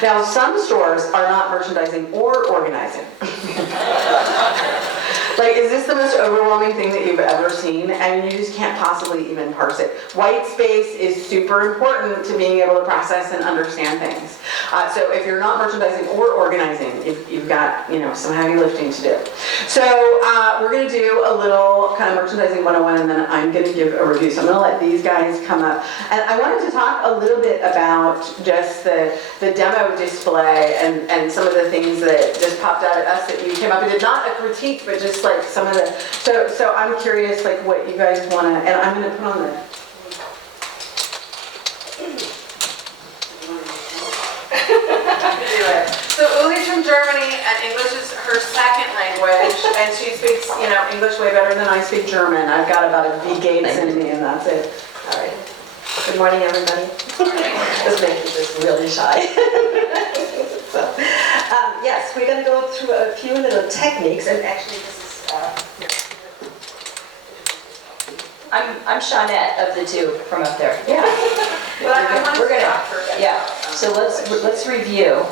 Now, some stores are not merchandising or organizing. Like, is this the most overwhelming thing that you've ever seen? And you just can't possibly even parse it. White space is super important to being able to process and understand things. So if you're not merchandising or organizing, you've got, some heavy lifting to do. So we're going to do a little kind of merchandising 101, and then I'm going to give a review. So I'm going to let these guys come up. And I wanted to talk a little bit about just the demo display and some of the things that just popped out at us that you came up with. Not a critique, but just like some of the, so I'm curious like what you guys want to, and I'm going to put on the, So Uli's from Germany, and English is her second language, and she speaks, English way better than I speak German. I've got about a V Gates in me, and that's it. All right. Good morning, everybody. This makes me just really shy. So, yes, we're going to go through a few little techniques, and actually this is... I'm Shawnette of the two from up there. Yeah. Well, I want We're to gonna- stop for Yeah, so let's review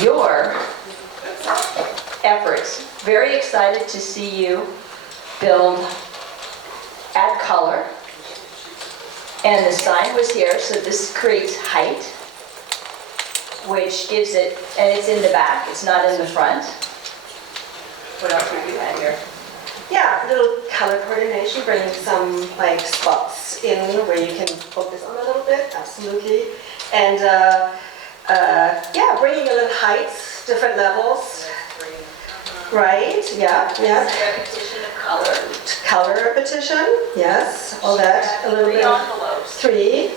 your efforts. Very excited to see you add color. And the sign was here, so this creates height, which gives it, and it's in the back, it's not in the front. What else would you add here? Yeah, a little color coordination, bringing some like spots in where you can focus on a little bit, absolutely. And yeah, bringing a little heights, different levels. Right, yeah. repetition of color. Color repetition, yes, all that, a little bit. 3 envelopes. Three,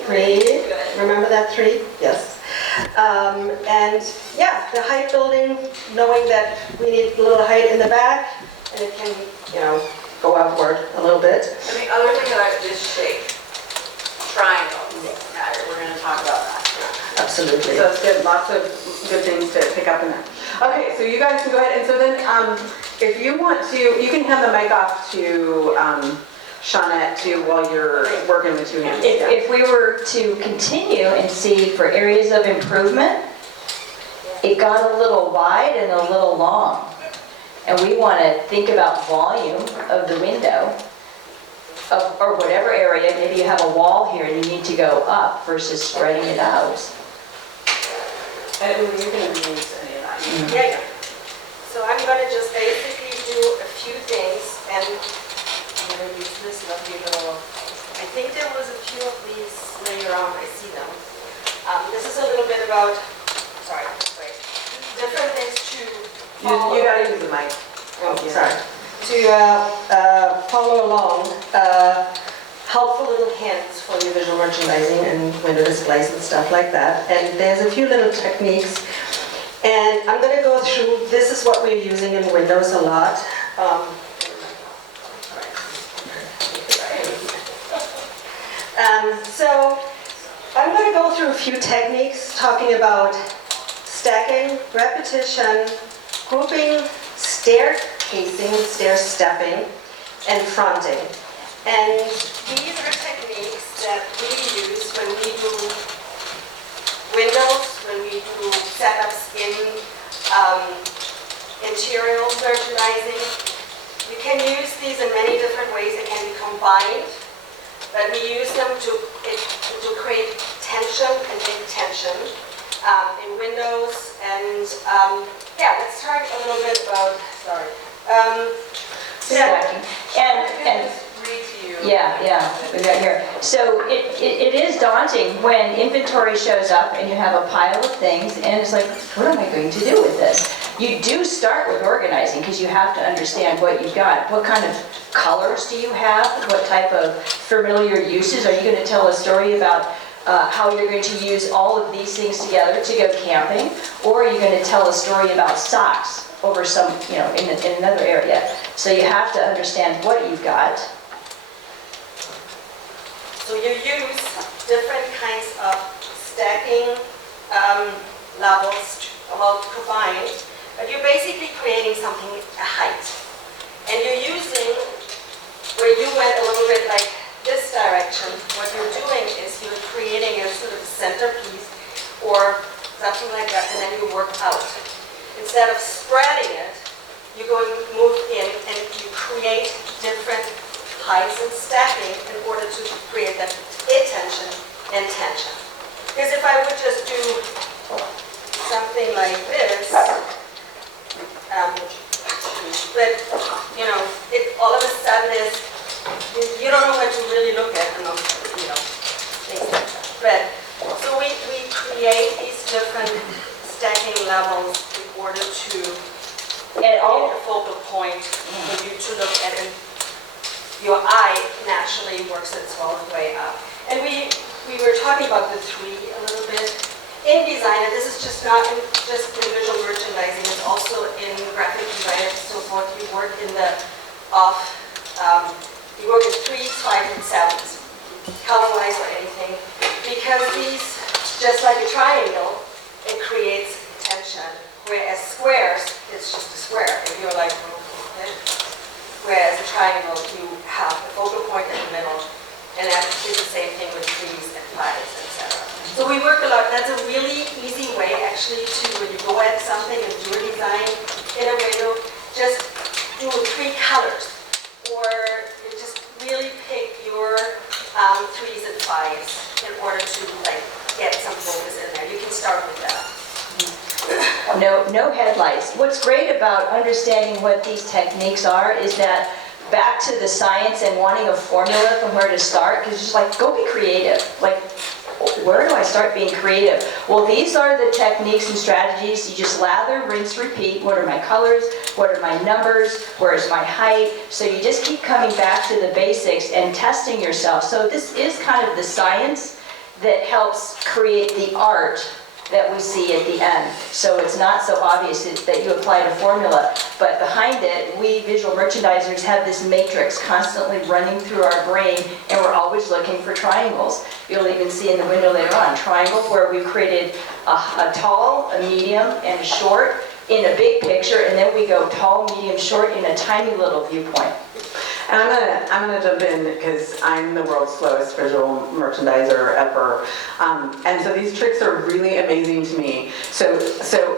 remember that 3? Yes. And yeah, the height building, knowing that we need a little height in the back, and it can, go outward a little bit. And the other thing that I would just shape, triangles matter, we're going to talk about that. absolutely. So it's good, lots of good things to pick up in there. Okay, so you guys can go ahead, and so then, if you want to, you can hand the mic off to, Shawnette too, while you're working with two hands. Yeah. If we were to continue and see for areas of improvement, it got a little wide and a little long. And we want to think about volume of the window, or whatever area, maybe you have a wall here and you need to go up versus spreading it out. And you're gonna use any of that. Yeah. So I'm gonna just basically do a few things, and I'm gonna use this lovely little, I think there was a few of these laying around, I see them. This is a little bit about, sorry, wait, different things to follow. You gotta use the mic. Oh, sorry. To follow along, helpful little hints for your visual merchandising and window displays and stuff like that. And there's a few little techniques. And I'm going to go through, this is what we're using in Windows a lot. So I'm going to go through a few techniques talking about stacking, repetition, grouping, staircasing, stair stepping, and fronting. And these are techniques that we use when we do windows, when we do setups in interior merchandising. You can use these in many different ways. They can be combined, but we use them to create tension and big tension in windows. And yeah, let's talk a little bit about, sorry. Stacking. And Read to you. yeah, we got here. So it is daunting when inventory shows up and you have a pile of things and it's like, what am I going to do with this? You do start with organizing because you have to understand what you've got. What kind of colors do you have? What type of familiar uses? Are you going to tell a story about how you're going to use all of these things together to go camping? Or are you going to tell a story about socks over some, in another area? So you have to understand what you've got. So you use different kinds of stacking levels, combined, but you're basically creating something, a height. And you're using, where you went a little bit like this direction, what you're doing is you're creating a sort of centerpiece or something like that, and then you work out. Instead of spreading it, you go and move in and you create different heights and stacking in order to create that tension and tension. Because if I would just do something like this, but it all of a sudden is, you don't know what to really look at, and things like that. But so we create these different stacking levels in order to And create a focal point for you to look at it. Your eye naturally works its way up. And we were talking about the three a little bit. In design, and this is just not just in visual merchandising, it's also in graphic design and so forth. You work in the you work in 3s, 5s, and 7s, color-wise or anything. Because these, just like a triangle, it creates tension. Whereas squares, it's just a square. If you're like, okay. Whereas a triangle, you have the focal point in the middle, and that is the same thing with 3s and 5s, etc. So we work a lot. That's a really easy way, actually, to when you go at something and do a design in a window, just do 3 colors, or you just really pick your 3s and 5s in order to get some focus in there. You can start with that. No headlights. What's great about understanding what these techniques are is that back to the science and wanting a formula from where to start, because it's just go be creative. Where do I start being creative? Well, these are the techniques and strategies. You just lather, rinse, repeat. What are my colors? What are my numbers? Where's my height? So you just keep coming back to the basics and testing yourself. So this is kind of the science that helps create the art that we see at the end. So it's not so obvious that you applied a formula, but behind it, we visual merchandisers have this matrix constantly running through our brain, and we're always looking for triangles. You'll even see in the window later on, triangle where we created a tall, a medium, and a short in a big picture, and then we go tall, medium, short in a tiny little viewpoint. And I'm gonna jump in because I'm the world's slowest visual merchandiser ever. And so these tricks are really amazing to me. So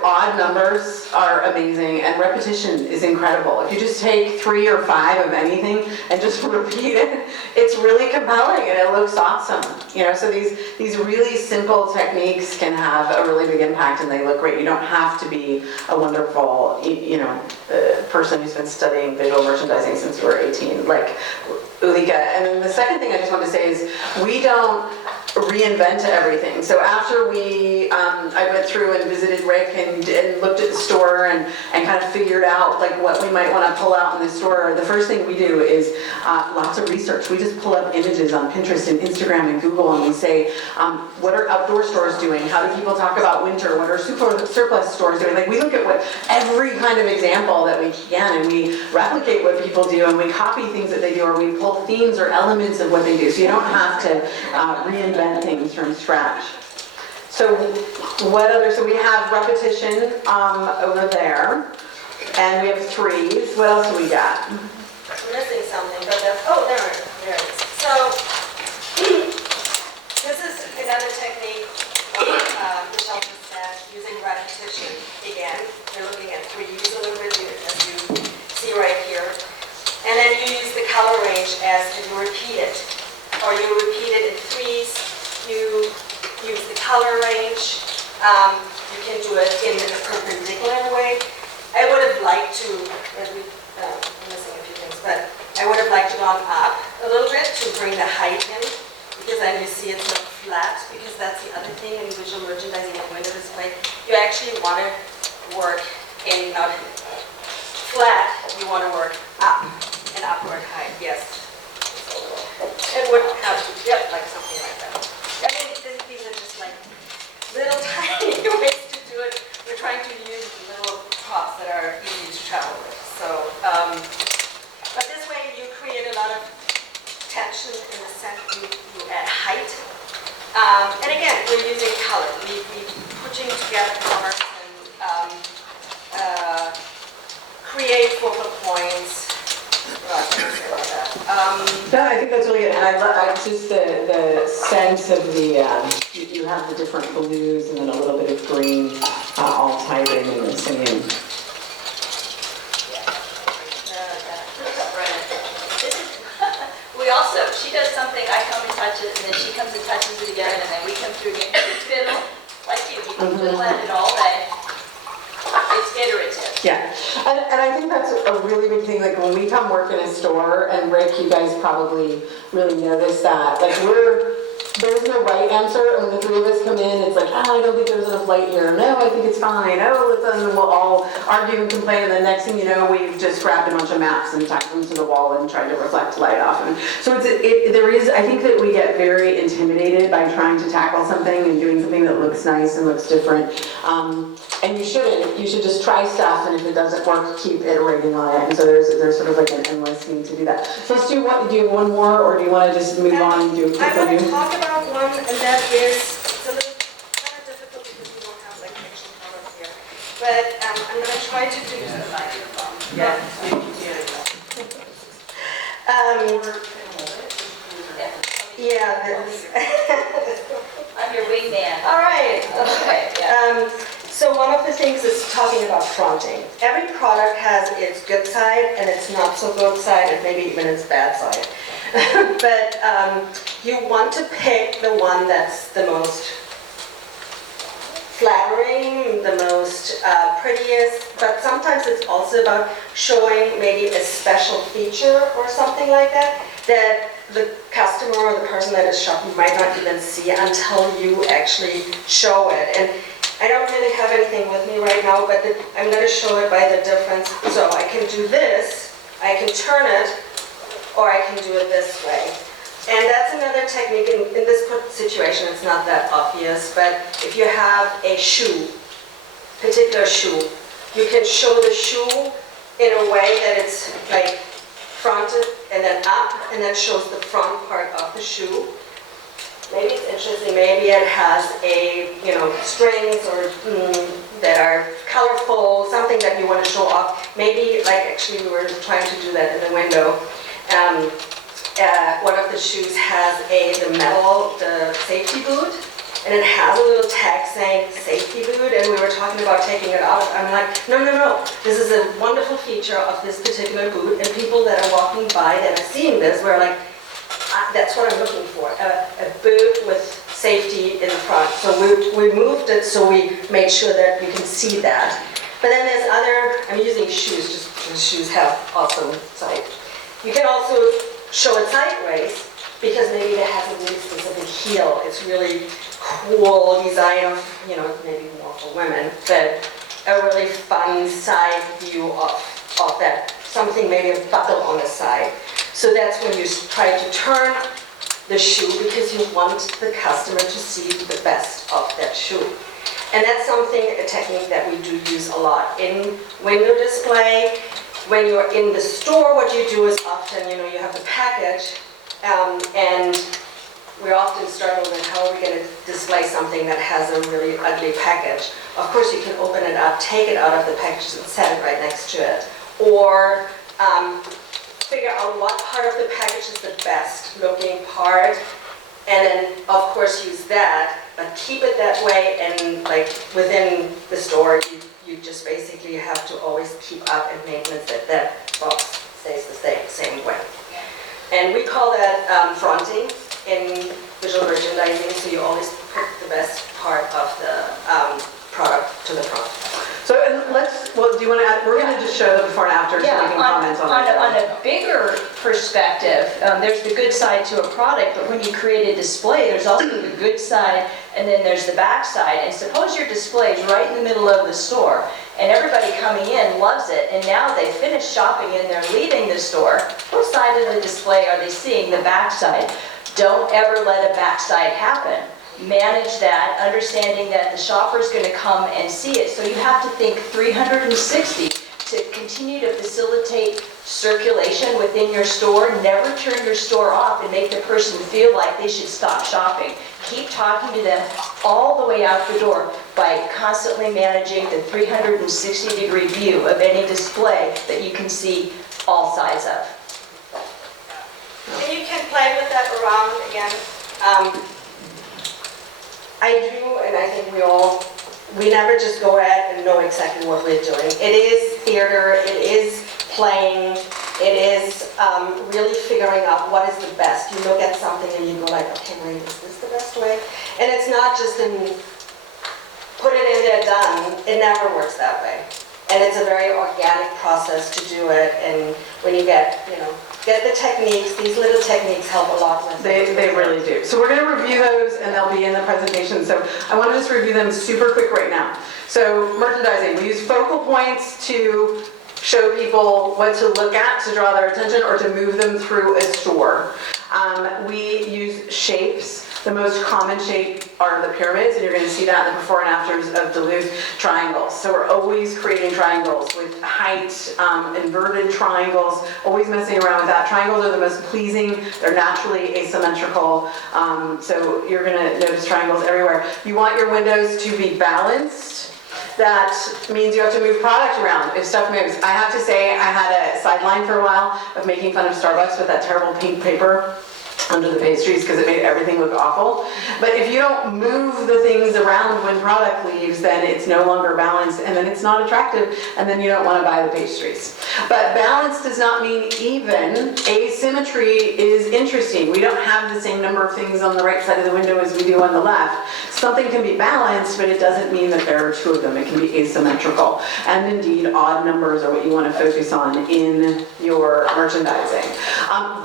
odd numbers are amazing and repetition is incredible. If you just take 3 or 5 of anything and just repeat it, it's really compelling and it looks awesome. You know, so these really simple techniques can have a really big impact and they look great. You don't have to be a wonderful, person who's been studying visual merchandising since you were 18, like Ulrika. And then the second thing I just want to say is we don't reinvent everything. So after I went through and visited Rick and looked at the store and kind of figured out like what we might want to pull out in the store, the first thing we do is lots of research. We just pull up images on Pinterest and Instagram and Google and we say, what are outdoor stores doing? How do people talk about winter? What are surplus stores doing? Like we look at what every kind of example that we can and we replicate what people do and we copy things that they do or we pull themes or elements of what they do. So you don't have to reinvent things from scratch. So so we have repetition over there, and we have 3s. What else do we got? I'm missing something, but there it is. So this is another technique Michelle just said, using repetition. Again, you're looking at 3s a little bit, as you see right here. And then you use the color range as you repeat it. Or you repeat it in 3s, you use the color range, you can do it in a perpendicular way. I would have liked to, I'm missing a few things, but I would have liked to gone up a little bit to bring the height in, because then you see it's not flat, because that's the other thing in visual merchandising and window display. You actually want to work in not flat, you want to work up, an upward height, yes. It would have, like something like that. I mean, these are just like little tiny ways to do it. We're trying to use little props that are easy to travel with. So, but this way you create a lot of tension in the center. You add height. And again, we're using color. We're putting together colors and create focal points. No, I think that's really good, and I just the sense of the you have the different blues and then a little bit of green all tied in the same. We also, she does something, I come and touch it, and then she comes and touches it again, and then we come through again. It's fiddle, like you can fiddle at it all day. It's iterative. Yeah, and I think that's a really big thing, like when we come work in a store, and Rick, you guys probably really notice that, like there's no right answer, and when the 3 of us come in, it's like, I don't think there's enough light here, no, I think it's fine, and we'll all argue and complain, and the next thing you know, we've just grabbed a bunch of maps and tacked them to the wall and tried to reflect light off, and so I think that we get very intimidated by trying to tackle something and doing something that looks nice and looks different, and you shouldn't, you should just try stuff, and if it doesn't work, keep iterating on it, and so there's sort of like an endless need to do that. So let's do you have one more, or do you want to just move on and do a quick I want to review? talk about one, and that is, it's a little kind of difficult because we don't have like action color here. But I'm going to try to do I'm your wingman. all right. Okay, yeah. So one of the things is talking about fronting. Every product has its good side and its not so good side, and maybe even its bad side. But you want to pick the one that's the most flattering, the most prettiest, but sometimes it's also about showing maybe a special feature or something like that, that the customer or the person that is shopping might not even see until you actually show it. And I don't really have anything with me right now, but I'm going to show it by the difference. So I can do this, I can turn it, or I can do it this way. And that's another technique. In this situation, it's not that obvious, but if you have a shoe, particular shoe, you can show the shoe in a way that it's like fronted and then up, and that shows the front part of the shoe. Maybe it's interesting, maybe it has a, strings or that are colorful, something that you want to show off. Maybe, like actually we were trying to do that in the window. One of the shoes has the metal, the safety boot, and it has a little tag saying safety boot, and we were talking about taking it out. I'm like, no, this is a wonderful feature of this particular boot, and people that are walking by that are seeing this were like, that's what I'm looking for, a boot with safety in the front. So we moved it so we made sure that we can see that. But then there's I'm using shoes, just because shoes have awesome sight. You can also show it sideways, because maybe it has a really specific heel. It's really cool design of, maybe more for women, but a really fun side view of that. Something, maybe a buckle on the side. So that's when you try to turn the shoe, because you want the customer to see the best of that shoe. And that's a technique that we do use a lot in window display. When you're in the store, what you do is often, you have the package, and we often struggle with how are we going to display something that has a really ugly package. Of course, you can open it up, take it out of the package and set it right next to it. Or figure out what part of the package is the best looking part, and then of course use that, but keep it that way. And like within the store, you just basically have to always keep up and maintenance that box stays the same way. And we call that fronting in visual merchandising, so you always put the best part of the product to the front. So do you want to add, we're going to just show the before and after, so we can comment on it. On a bigger perspective, there's the good side to a product, but when you create a display, there's also the good side, and then there's the back side. And suppose your display is right in the middle of the store, and everybody coming in loves it, and now they finish shopping and they're leaving the store. What side of the display are they seeing? The back side. Don't ever let a back side happen. Manage that, understanding that the shopper's going to come and see it. So you have to think 360 to continue to facilitate circulation within your store. Never turn your store off and make the person feel like they should stop shopping. Keep talking to them all the way out the door by constantly managing the 360-degree view of any display that you can see all sides of. And you can play with that around again. I do, and I think we never just go ahead and know exactly what we're doing. It is theater, it is playing, it is really figuring out what is the best. You look at something and you go like, okay, wait, is this the best way? And it's not just put it in there, done. It never works that way. And it's a very organic process to do it. And when you get the techniques, these little techniques help a lot with it. They really do. So we're going to review those, and they'll be in the presentation. So I want to just review them super quick right now. So merchandising, we use focal points to show people what to look at to draw their attention or to move them through a store. We use shapes. The most common shape are the pyramids, and you're going to see that in the before and afters of Duluth. Triangles. So we're always creating triangles with height, inverted triangles, always messing around with that. Triangles are the most pleasing. They're naturally asymmetrical. So you're going to notice triangles everywhere. You want your windows to be balanced. That means you have to move product around if stuff moves. I have to say, I had a sideline for a while of making fun of Starbucks with that terrible pink paper under the pastries because it made everything look awful. But if you don't move the things around when product leaves, then it's no longer balanced, and then it's not attractive, and then you don't want to buy the pastries. But balance does not mean even. Asymmetry is interesting. We don't have the same number of things on the right side of the window as we do on the left. something can be balanced, but it doesn't mean that there are two of them. It can be asymmetrical. And indeed, odd numbers are what you want to focus on in your merchandising.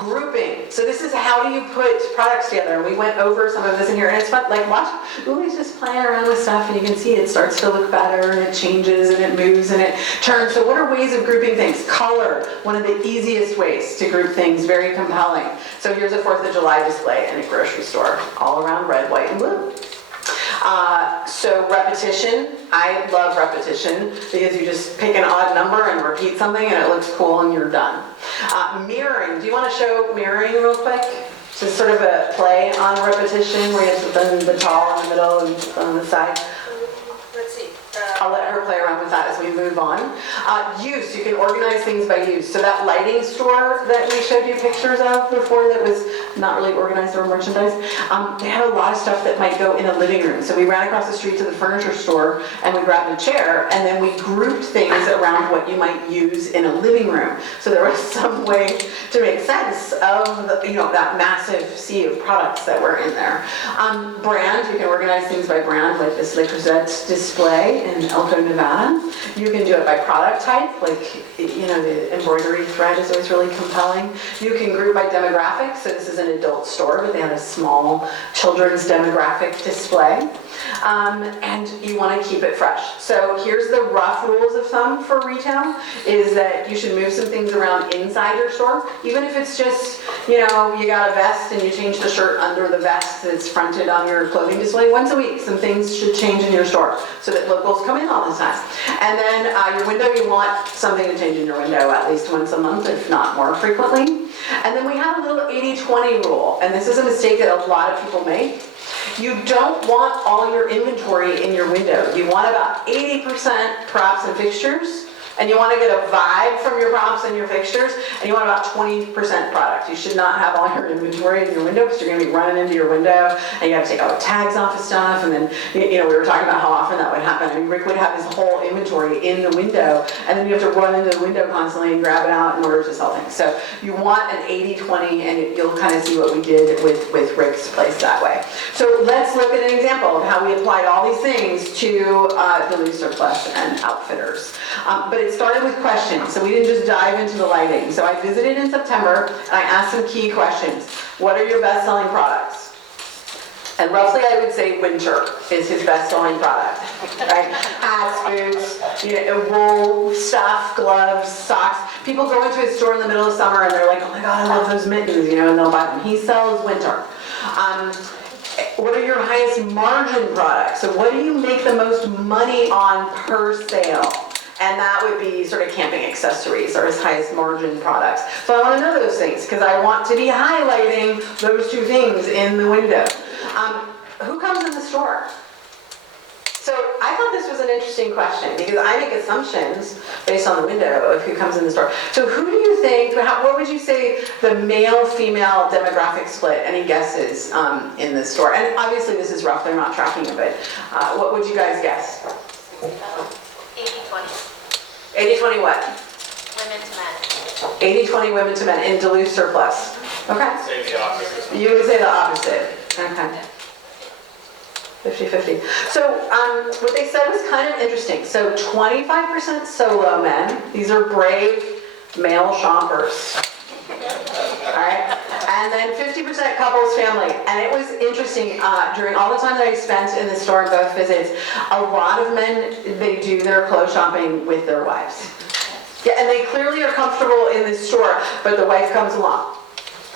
Grouping. So this is how do you put products together? And we went over some of this in here, and it's fun. Like watch Uli's just playing around with stuff, and you can see it starts to look better, and it changes, and it moves, and it turns. So what are ways of grouping things? Color, one of the easiest ways to group things, very compelling. So here's a 4th of July display in a grocery store, all around red, white, and blue. So repetition, I love repetition because you just pick an odd number and repeat something and it looks cool and you're done. Mirroring, do you want to show mirroring real quick? Just sort of a play on repetition where you have something the tall in the middle and something on the side. Let's see. I'll let her play around with that as we move on. Use, you can organize things by use. So that lighting store that we showed you pictures of before that was not really organized or merchandised, they had a lot of stuff that might go in a living room. So we ran across the street to the furniture store and we grabbed a chair and then we grouped things around what you might use in a living room. So there was some way to make sense of the, that massive sea of products that were in there. Brand, you can organize things by brand, like this Le Creuset display in Elko, Nevada. You can do it by product type, like, the embroidery thread is always really compelling. You can group by demographics, so this is an adult store, but they have a small children's demographic display. And you want to keep it fresh. So here's the rough rules of thumb for retail, is that you should move some things around inside your store, even if it's just, you got a vest and you change the shirt under the vest that's fronted on your clothing display. Once a week, some things should change in your store so that locals come in all the time. And then your window, you want something to change in your window at least once a month, if not more frequently. And then we have a little 80-20 rule, and this is a mistake that a lot of people make. You don't want all your inventory in your window. You want about 80% props and fixtures, and you want to get a vibe from your props and your fixtures, and you want about 20% product. You should not have all your inventory in your window because you're going to be running into your window, and you have to take all the tags off of stuff, and then, we were talking about how often that would happen. I mean, Rick would have his whole inventory in the window, and then you have to run into the window constantly and grab it out in order to sell things. So you want an 80-20, and you'll kind of see what we did with Rick's place that way. So let's look at an example of how we applied all these things to Duluth Surplus and Outfitters. But it started with questions, so we didn't just dive into the lighting. So I visited in September, and I asked some key questions. What are your best-selling products? And roughly I would say winter is his best-selling product, right? Hats, boots, wool, stuff, gloves, socks. People go into his store in the middle of summer and they're like, oh my God, I love those mittens, and they'll buy them. He sells winter. What are your highest margin products? So what do you make the most money on per sale? And that would be sort of camping accessories or his highest margin products. So I want to know those things because I want to be highlighting those two things in the window. Who comes in the store? So I thought this was an interesting question because I make assumptions based on the window of who comes in the store. So who do you think, what would you say the male-female demographic split, any guesses in the store? And obviously this is rough, they're not tracking it, but what would you guys guess? 80-20, 80-20 what? women to men. 80-20 women to men in Duluth Surplus. Okay. Say the opposite. You would say the opposite. Okay. 50-50. So what they said was kind of interesting. So 25% solo men. These are brave male shoppers. All right. And then 50% couples, family. And it was interesting, during all the time that I spent in the store in both visits, a lot of men, they do their clothes shopping with their wives. Yeah, and they clearly are comfortable in the store, but the wife comes along.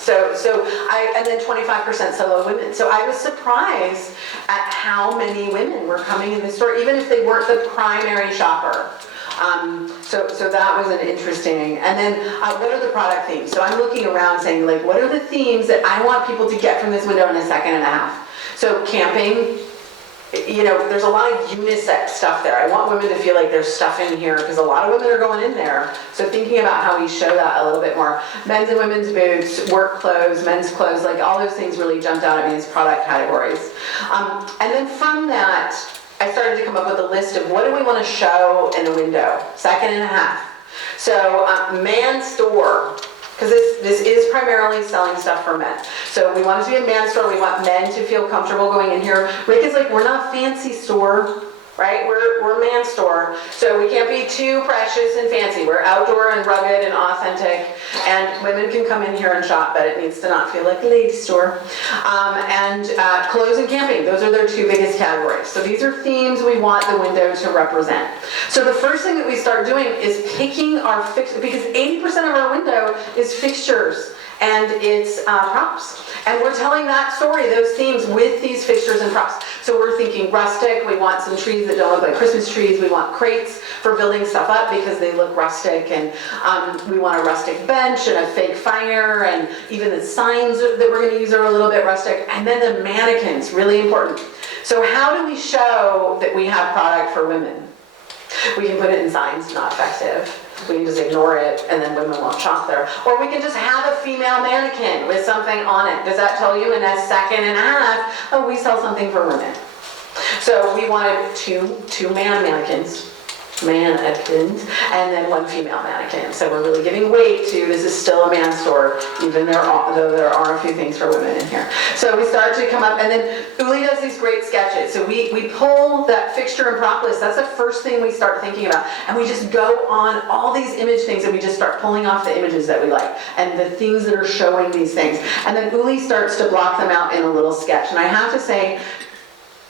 And then 25% solo women. So I was surprised at how many women were coming in the store, even if they weren't the primary shopper. So that was an interesting, and then what are the product themes? So I'm looking around saying, like, what are the themes that I want people to get from this window in a second and a half? So camping, there's a lot of unisex stuff there. I want women to feel like there's stuff in here because a lot of women are going in there. So thinking about how we show that a little bit more. Men's and women's boots, work clothes, men's clothes, like all those things really jumped out at me as product categories. And then from that, I started to come up with a list of what do we want to show in the window, second and a half. So man store, because this is primarily selling stuff for men. So we want it to be a man store, we want men to feel comfortable going in here. Rick is like, we're not a fancy store, right? We're a man store, so we can't be too precious and fancy. We're outdoor and rugged and authentic, and women can come in here and shop, but it needs to not feel like a ladies store. Clothes and camping, those are their two biggest categories. So these are themes we want the window to represent. So the first thing that we start doing is picking our fixtures, because 80% of our window is fixtures and it's props. And we're telling that story, those themes, with these fixtures and props. So we're thinking rustic, we want some trees that don't look like Christmas trees, we want crates for building stuff up because they look rustic, and we want a rustic bench and a fake fire, and even the signs that we're gonna use are a little bit rustic. And then the mannequins, really important. So how do we show that we have product for women? We can put it in signs, not effective. We can just ignore it and then women won't shop there. Or we can just have a female mannequin with something on it. Does that tell you in a second and a half, oh, we sell something for women? So we wanted two mannequins, and then one female mannequin. So we're really giving weight to, this is still a man store, even though there are a few things for women in here. So we start to come up, and then Uli does these great sketches. So we pull that fixture and prop list, that's the first thing we start thinking about. And we just go on all these image things, and we just start pulling off the images that we like, and the things that are showing these things. And then Uli starts to block them out in a little sketch. And I have to say,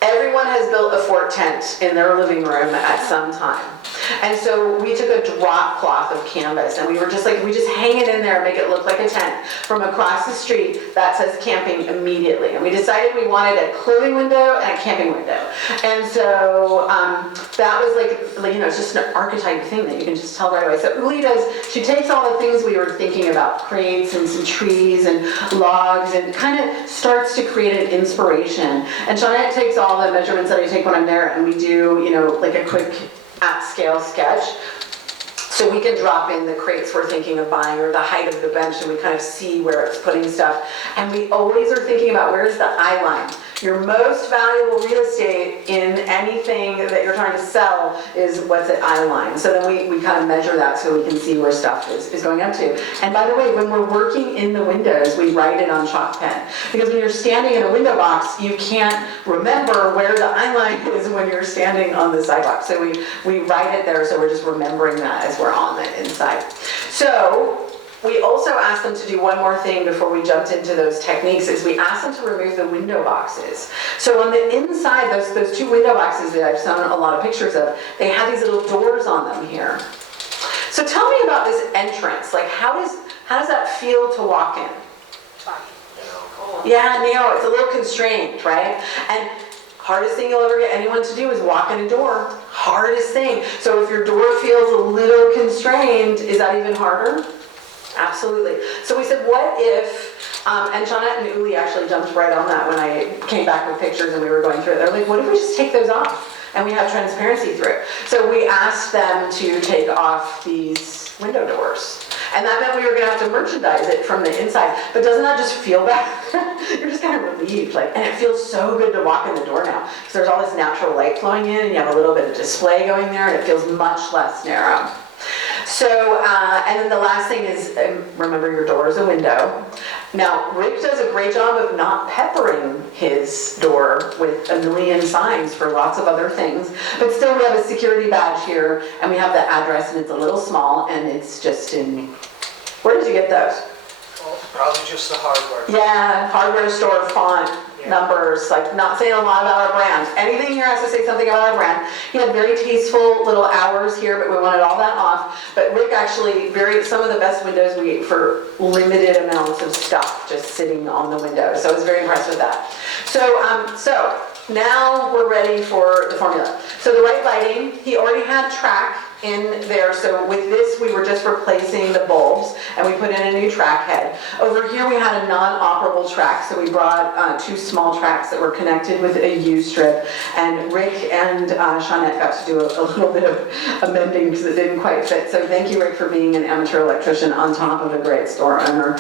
everyone has built a fort tent in their living room at some time. And so we took a drop cloth of canvas, and we were just like, we just hang it in there and make it look like a tent. From across the street, that says camping immediately. And we decided we wanted a clothing window and a camping window. And so that was like, you know, it's just an archetype thing that you can just tell right away. So Uli she takes all the things we were thinking about, crates and some trees and logs, and kind of starts to create an inspiration. And Jeanette takes all the measurements that I take when I'm there, and we do, you know, like a quick at-scale sketch. So we can drop in the crates we're thinking of buying, or the height of the bench, and we kind of see where it's putting stuff. And we always are thinking about, where's the eye line? Your most valuable real estate in anything that you're trying to sell is what's at eye line. So then we kind of measure that so we can see where stuff is going up to. And by the way, when we're working in the windows, we write it on chalk pen. Because when you're standing in a window box, you can't remember where the eye line is when you're standing on the sidewalk. So we write it there, so we're just remembering that as we're on the inside. So we also asked them to do one more thing before we jumped into those techniques, is we asked them to remove the window boxes. So on the inside, those two window boxes that I've shown a lot of pictures of, they have these little doors on them here. So tell me about this entrance. Like, how does that feel to walk in? Yeah, narrow. It's a little constrained, right? And hardest thing you'll ever get anyone to do is walk in a door. Hardest thing. So if your door feels a little constrained, is that even harder? Absolutely. So we said, what if, and Jeanette and Uli actually jumped right on that when I came back with pictures and we were going through it. They're like, what if we just take those off and we have transparency through it? So we asked them to take off these window doors. And that meant we were gonna have to merchandise it from the inside. But doesn't that just feel bad? You're just kind of relieved, like, and it feels so good to walk in the door now. Because there's all this natural light flowing in, and you have a little bit of display going there, and it feels much less narrow. So, and then the last thing is, remember your door is a window. Now, Rick does a great job of not peppering his door with a million signs for lots of other things, but still we have a security badge here, and we have the address, and it's a little small, and it's just in, where did you get those? Well, probably just the hardware. Yeah, hardware store font, numbers, like not saying a lot about our brand. Anything here has to say something about our brand. He had very tasteful little hours here, but we wanted all that off. But Rick actually, some of the best windows for limited amounts of stuff just sitting on the window. So I was very impressed with that. So now we're ready for the formula. So the right lighting, he already had track in there. So with this, we were just replacing the bulbs, and we put in a new track head. Over here, we had a non-operable track, so we brought two small tracks that were connected with a U-strip, and Rick and Jeanette got to do a little bit of amending because it didn't quite fit. So thank you, Rick, for being an amateur electrician on top of a great store owner.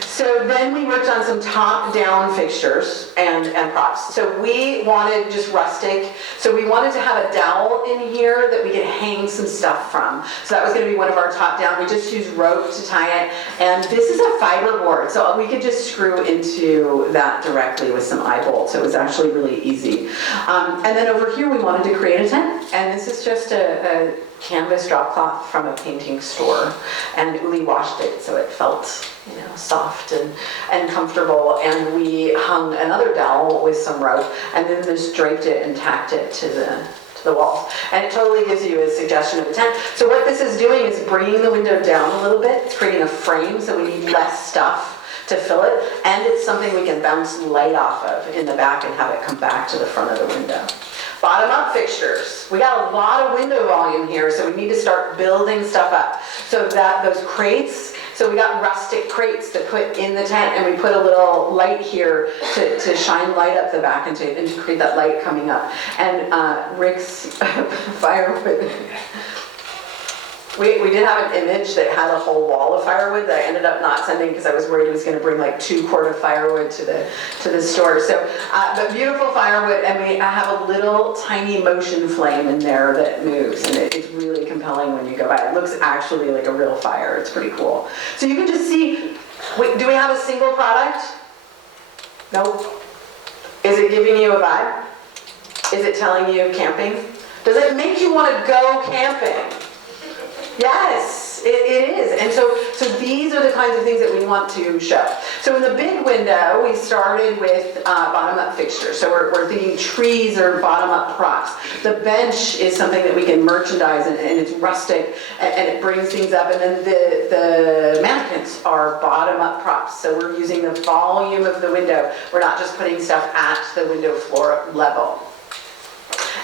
So then we worked on some top-down fixtures and props. So we wanted just rustic. So we wanted to have a dowel in here that we could hang some stuff from. So that was gonna be one of our top down. We just used rope to tie it. And this is a fiber board, so we could just screw into that directly with some eye bolts. It was actually really easy. And then over here, we wanted to create a tent. And this is just a canvas drop cloth from a painting store. And Uli washed it, so it felt, you know, soft and comfortable. And we hung another dowel with some rope, and then just draped it and tacked it to the walls. And it totally gives you a suggestion of a tent. So what this is doing is bringing the window down a little bit. It's creating a frame, so we need less stuff to fill it. And it's something we can bounce light off of in the back and have it come back to the front of the window. Bottom up fixtures. We got a lot of window volume here, so we need to start building stuff up. So that those crates, so we got rustic crates to put in the tent, and we put a little light here to shine light up the back and to create that light coming up. And Rick's firewood. We did have an image that had a whole wall of firewood that I ended up not sending because I was worried he was going to bring like 2 quart of firewood to the store. So, but beautiful firewood, and I have a little tiny motion flame in there that moves, and it's really compelling when you go by. It looks actually like a real fire. It's pretty cool. So you can just see. Wait, do we have a single product? Nope. Is it giving you a vibe? Is it telling you camping? Does it make you want to go camping? Yes, it is. And so these are the kinds of things that we want to show. So in the big window, we started with bottom-up fixtures. So we're thinking trees or bottom-up props. The bench is something that we can merchandise, and it's rustic, and it brings things up. And then the mannequins are bottom-up props. So we're using the volume of the window. We're not just putting stuff at the window floor level.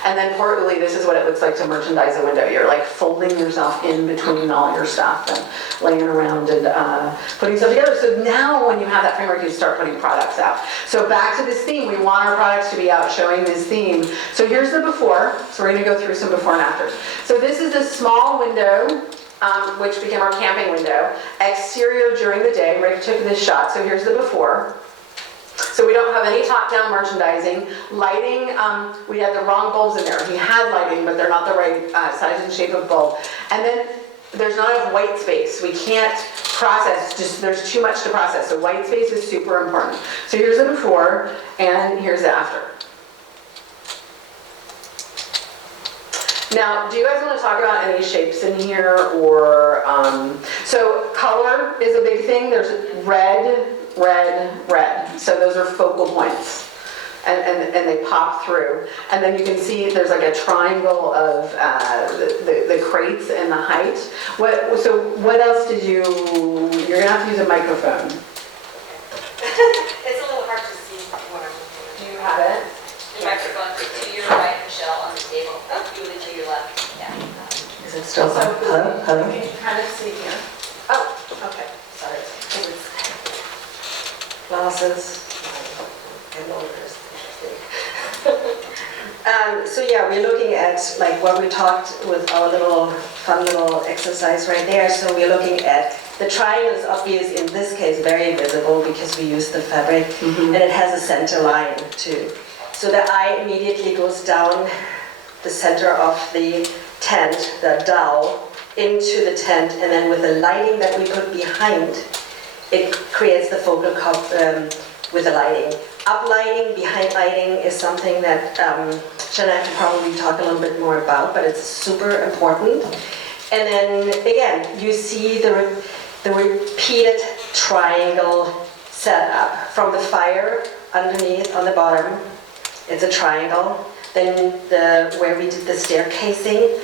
And then portably, this is what it looks like to merchandise a window. You're like folding yourself in between all your stuff and laying around and putting stuff together. So now when you have that framework, you start putting products out. So back to this theme, we want our products to be out showing this theme. So here's the before. So we're gonna go through some before and afters. So this is a small window, which became our camping window. Exterior during the day. Rick took this shot. So here's the before. So we don't have any top-down merchandising. Lighting, we had the wrong bulbs in there. We had lighting, but they're not the right size and shape of bulb. And then there's not enough white space. We can't process, there's too much to process. So white space is super important. So here's the before, and here's the after. Now, do you guys want to talk about any shapes in here, or, so color is a big thing. There's red, red, red. So those are focal points, and they pop through. And then you can see there's like a triangle of the crates and the height. So what else did you're gonna have to use a microphone. It's a little hard to see what I'm looking Do you have it? at. Microphone to your right, Michelle, on the table. Julie to your left. Yeah. Is it still on? Hello? You can kind of see here. Oh, okay, sorry. Glasses. And loaders. So yeah, we're looking at like what we talked with our fun little exercise right there. So we're looking at the triangle is obvious in this case, very visible because we use the fabric, and it has a center line too. So the eye immediately goes down the center of the tent, the dowel, into the tent, and then with the lighting that we put behind, it creates the focal with the lighting. Up lighting, behind lighting is something that Jenna can probably talk a little bit more about, but it's super important. And then again, you see the repeated triangle setup from the fire underneath on the bottom. It's a triangle. Then where we did the staircasing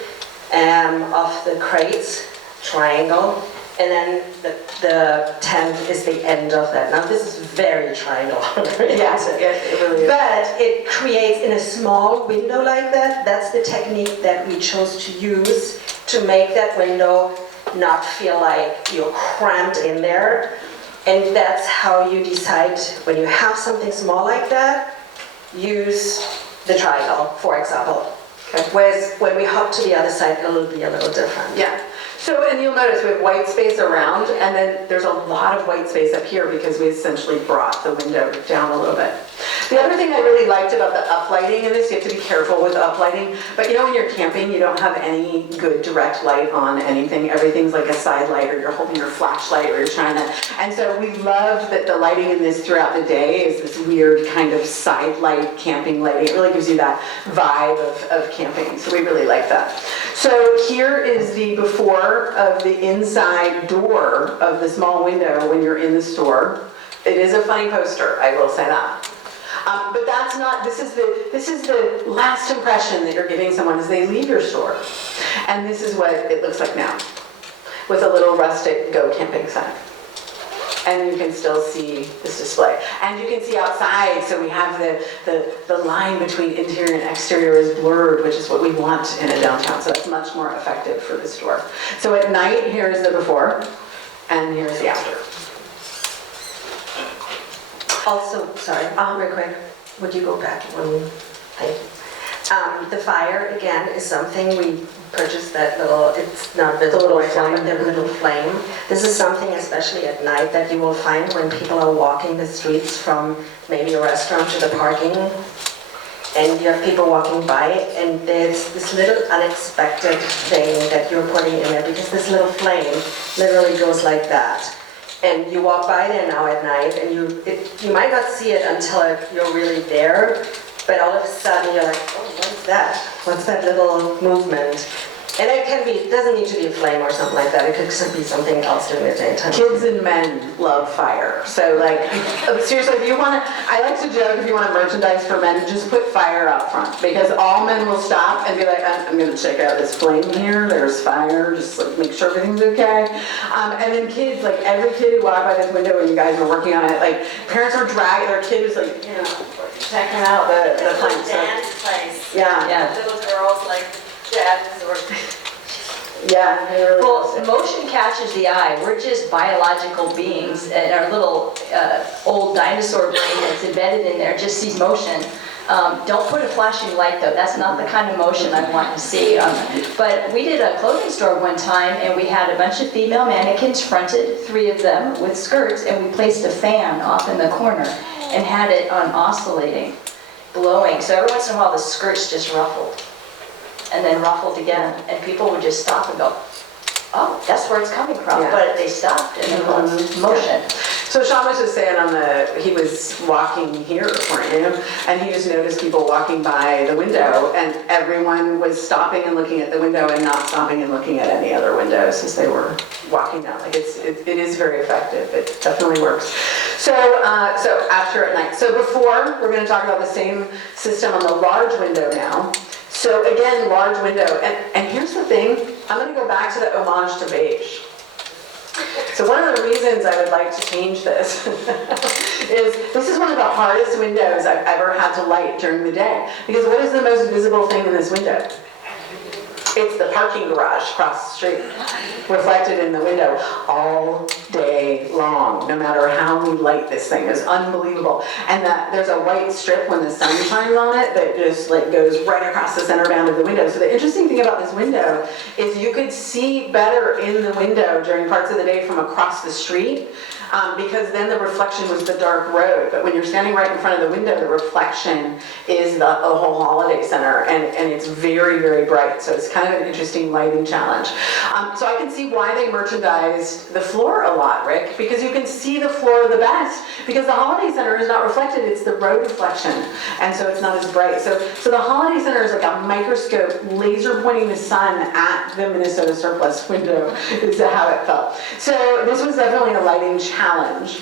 of the crates, triangle. And then the tent is the end of that. Now this is very triangle oriented. Yes, it really is. But it creates in a small window like that, that's the technique that we chose to use to make that window not feel like you're cramped in there. And that's how you decide when you have something small like that, use the triangle, for example. Okay. Whereas when we hop to the other side, it'll be a little different. Yeah. So, and you'll notice we have white space around, and then there's a lot of white space up here because we essentially brought the window down a little bit. The other thing I really liked about the uplighting in this, you have to be careful with uplighting, but you know when you're camping, you don't have any good direct light on anything. Everything's like a side light, or you're holding your flashlight, or you're trying to, and so we loved that the lighting in this throughout the day is this weird kind of side light camping lighting. It really gives you that vibe of camping, so we really like that. So here is the before of the inside door of the small window when you're in the store. It is a funny poster, I will say that. But that's not, this is the last impression that you're giving someone as they leave your store. And this is what it looks like now, with a little rustic Go Camping sign. And you can still see this display. And you can see outside, so we have the line between interior and exterior is blurred, which is what we want in a downtown. So that's much more effective for the store. So at night, here's the before, and here's the after. Also, sorry, real quick, would you go back one thing? The fire, again, is something we purchased that little, it's not visible little right now, but flame. the little flame. This is something, especially at night, that you will find when people are walking the streets from maybe a restaurant to the parking, and you have people walking by, and there's this little unexpected thing that you're putting in there, because this little flame literally goes like that. And you walk by there now at night, and you might not see it until you're really there, but all of a sudden you're like, oh, what's that? What's that little movement? And it can be, it doesn't need to be a flame or something like that. It could be something else during the daytime. Kids and men love fire. So like, seriously, if you want to, I like to joke, if you want to merchandise for men, just put fire out front. Because all men will stop and be like, I'm going to check out this flame here. There's fire. Just like make sure everything's okay. And then kids, like every kid who walked by this window when you guys were working on it, like parents were dragging their kid was like, you know, checking out the flame. So, Dance place. yeah, Little girls like jazz or. yeah. they really Well, love it. motion catches the eye. We're just biological beings, and our little old dinosaur brain that's embedded in there just sees motion. Don't put a flashing light though, that's not the kind of motion I want to see. But we did a clothing store one time, and we had a bunch of female mannequins fronted, 3 of them with skirts, and we placed a fan off in the corner and had it on oscillating, blowing. So every once in a while the skirts just ruffled, and then ruffled again, and people would just stop and go, oh, that's where it's coming from. Yeah. But they stopped and it was motion. So Sean was just saying he was walking here, weren't you? And he just noticed people walking by the window, and everyone was stopping and looking at the window and not stopping and looking at any other windows as they were walking down. Like it is very effective. It definitely works. So after at night. So before, we're going to talk about the same system on the large window now. So again, large window. And here's the thing. I'm going to go back to the homage to beige. So one of the reasons I would like to change this is this is one of the hardest windows I've ever had to light during the day. Because what is the most visible thing in this window? It's the parking garage across the street, reflected in the window all day long, no matter how we light this thing. It's unbelievable. And there's a white strip when the sun shines on it that just like goes right across the center band of the window. So the interesting thing about this window is you could see better in the window during parts of the day from across the street, because then the reflection was the dark road. But when you're standing right in front of the window, the reflection is the whole holiday center, and it's very, very bright. So it's kind of an interesting lighting challenge. So I can see why they merchandised the floor a lot, Rick, because you can see the floor the best, because the holiday center is not reflected, it's the road reflection, and so it's not as bright. So the holiday center is like a microscope laser pointing the sun at the Minnesota Surplus window, is how it felt. So this was definitely a lighting challenge.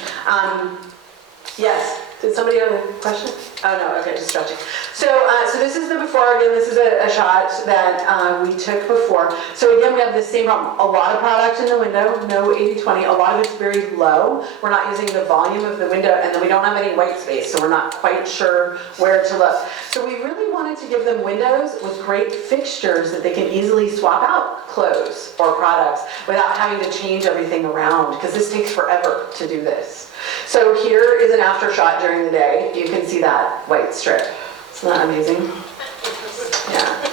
Yes, did somebody have a question? Oh no, okay, just stretching. So this is the before. Again, this is a shot that we took before. So again, we have the same problem. A lot of product in the window, no 80-20. A lot of it's very low. We're not using the volume of the window, and then we don't have any white space, so we're not quite sure where to look. So we really wanted to give them windows with great fixtures that they can easily swap out clothes or products without having to change everything around, because this takes forever to do this. So here is an after shot during the day. You can see that white strip. Isn't that amazing? Yeah.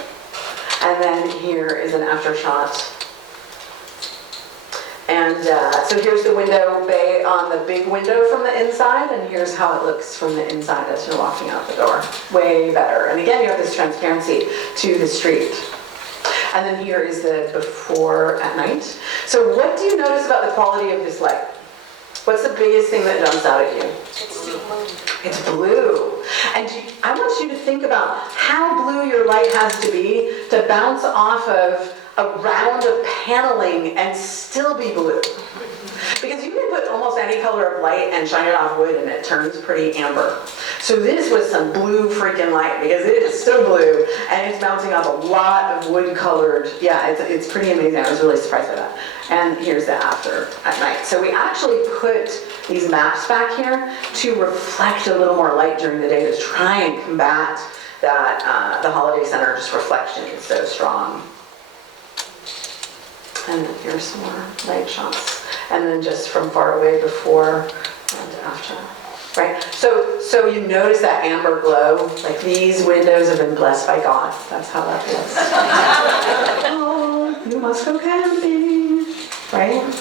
And then here is an after shot And so here's the window bay on the big window from the inside, and here's how it looks from the inside as you're walking out the door. Way better. And again, you have this transparency to the street. And then here is the before at night. So what do you notice about the quality of this light? What's the biggest thing that jumps out at you? It's blue. And I want you to think about how blue your light has to be to bounce off of a round of paneling and still be blue. Because you can put almost any color of light and shine it off wood and it turns pretty amber. So this was some blue freaking light because it is so blue and it's bouncing off a lot of wood colored, yeah, it's pretty amazing. I was really surprised by that. And here's the after at night. So we actually put these maps back here to reflect a little more light during the day to try and combat that the Holiday Center just reflection is so strong. And then here's some more light shots. And then just from far away before and after. Right? So you notice that amber glow, like these windows have been blessed by God. That's how that feels. Oh, you must go camping. Right?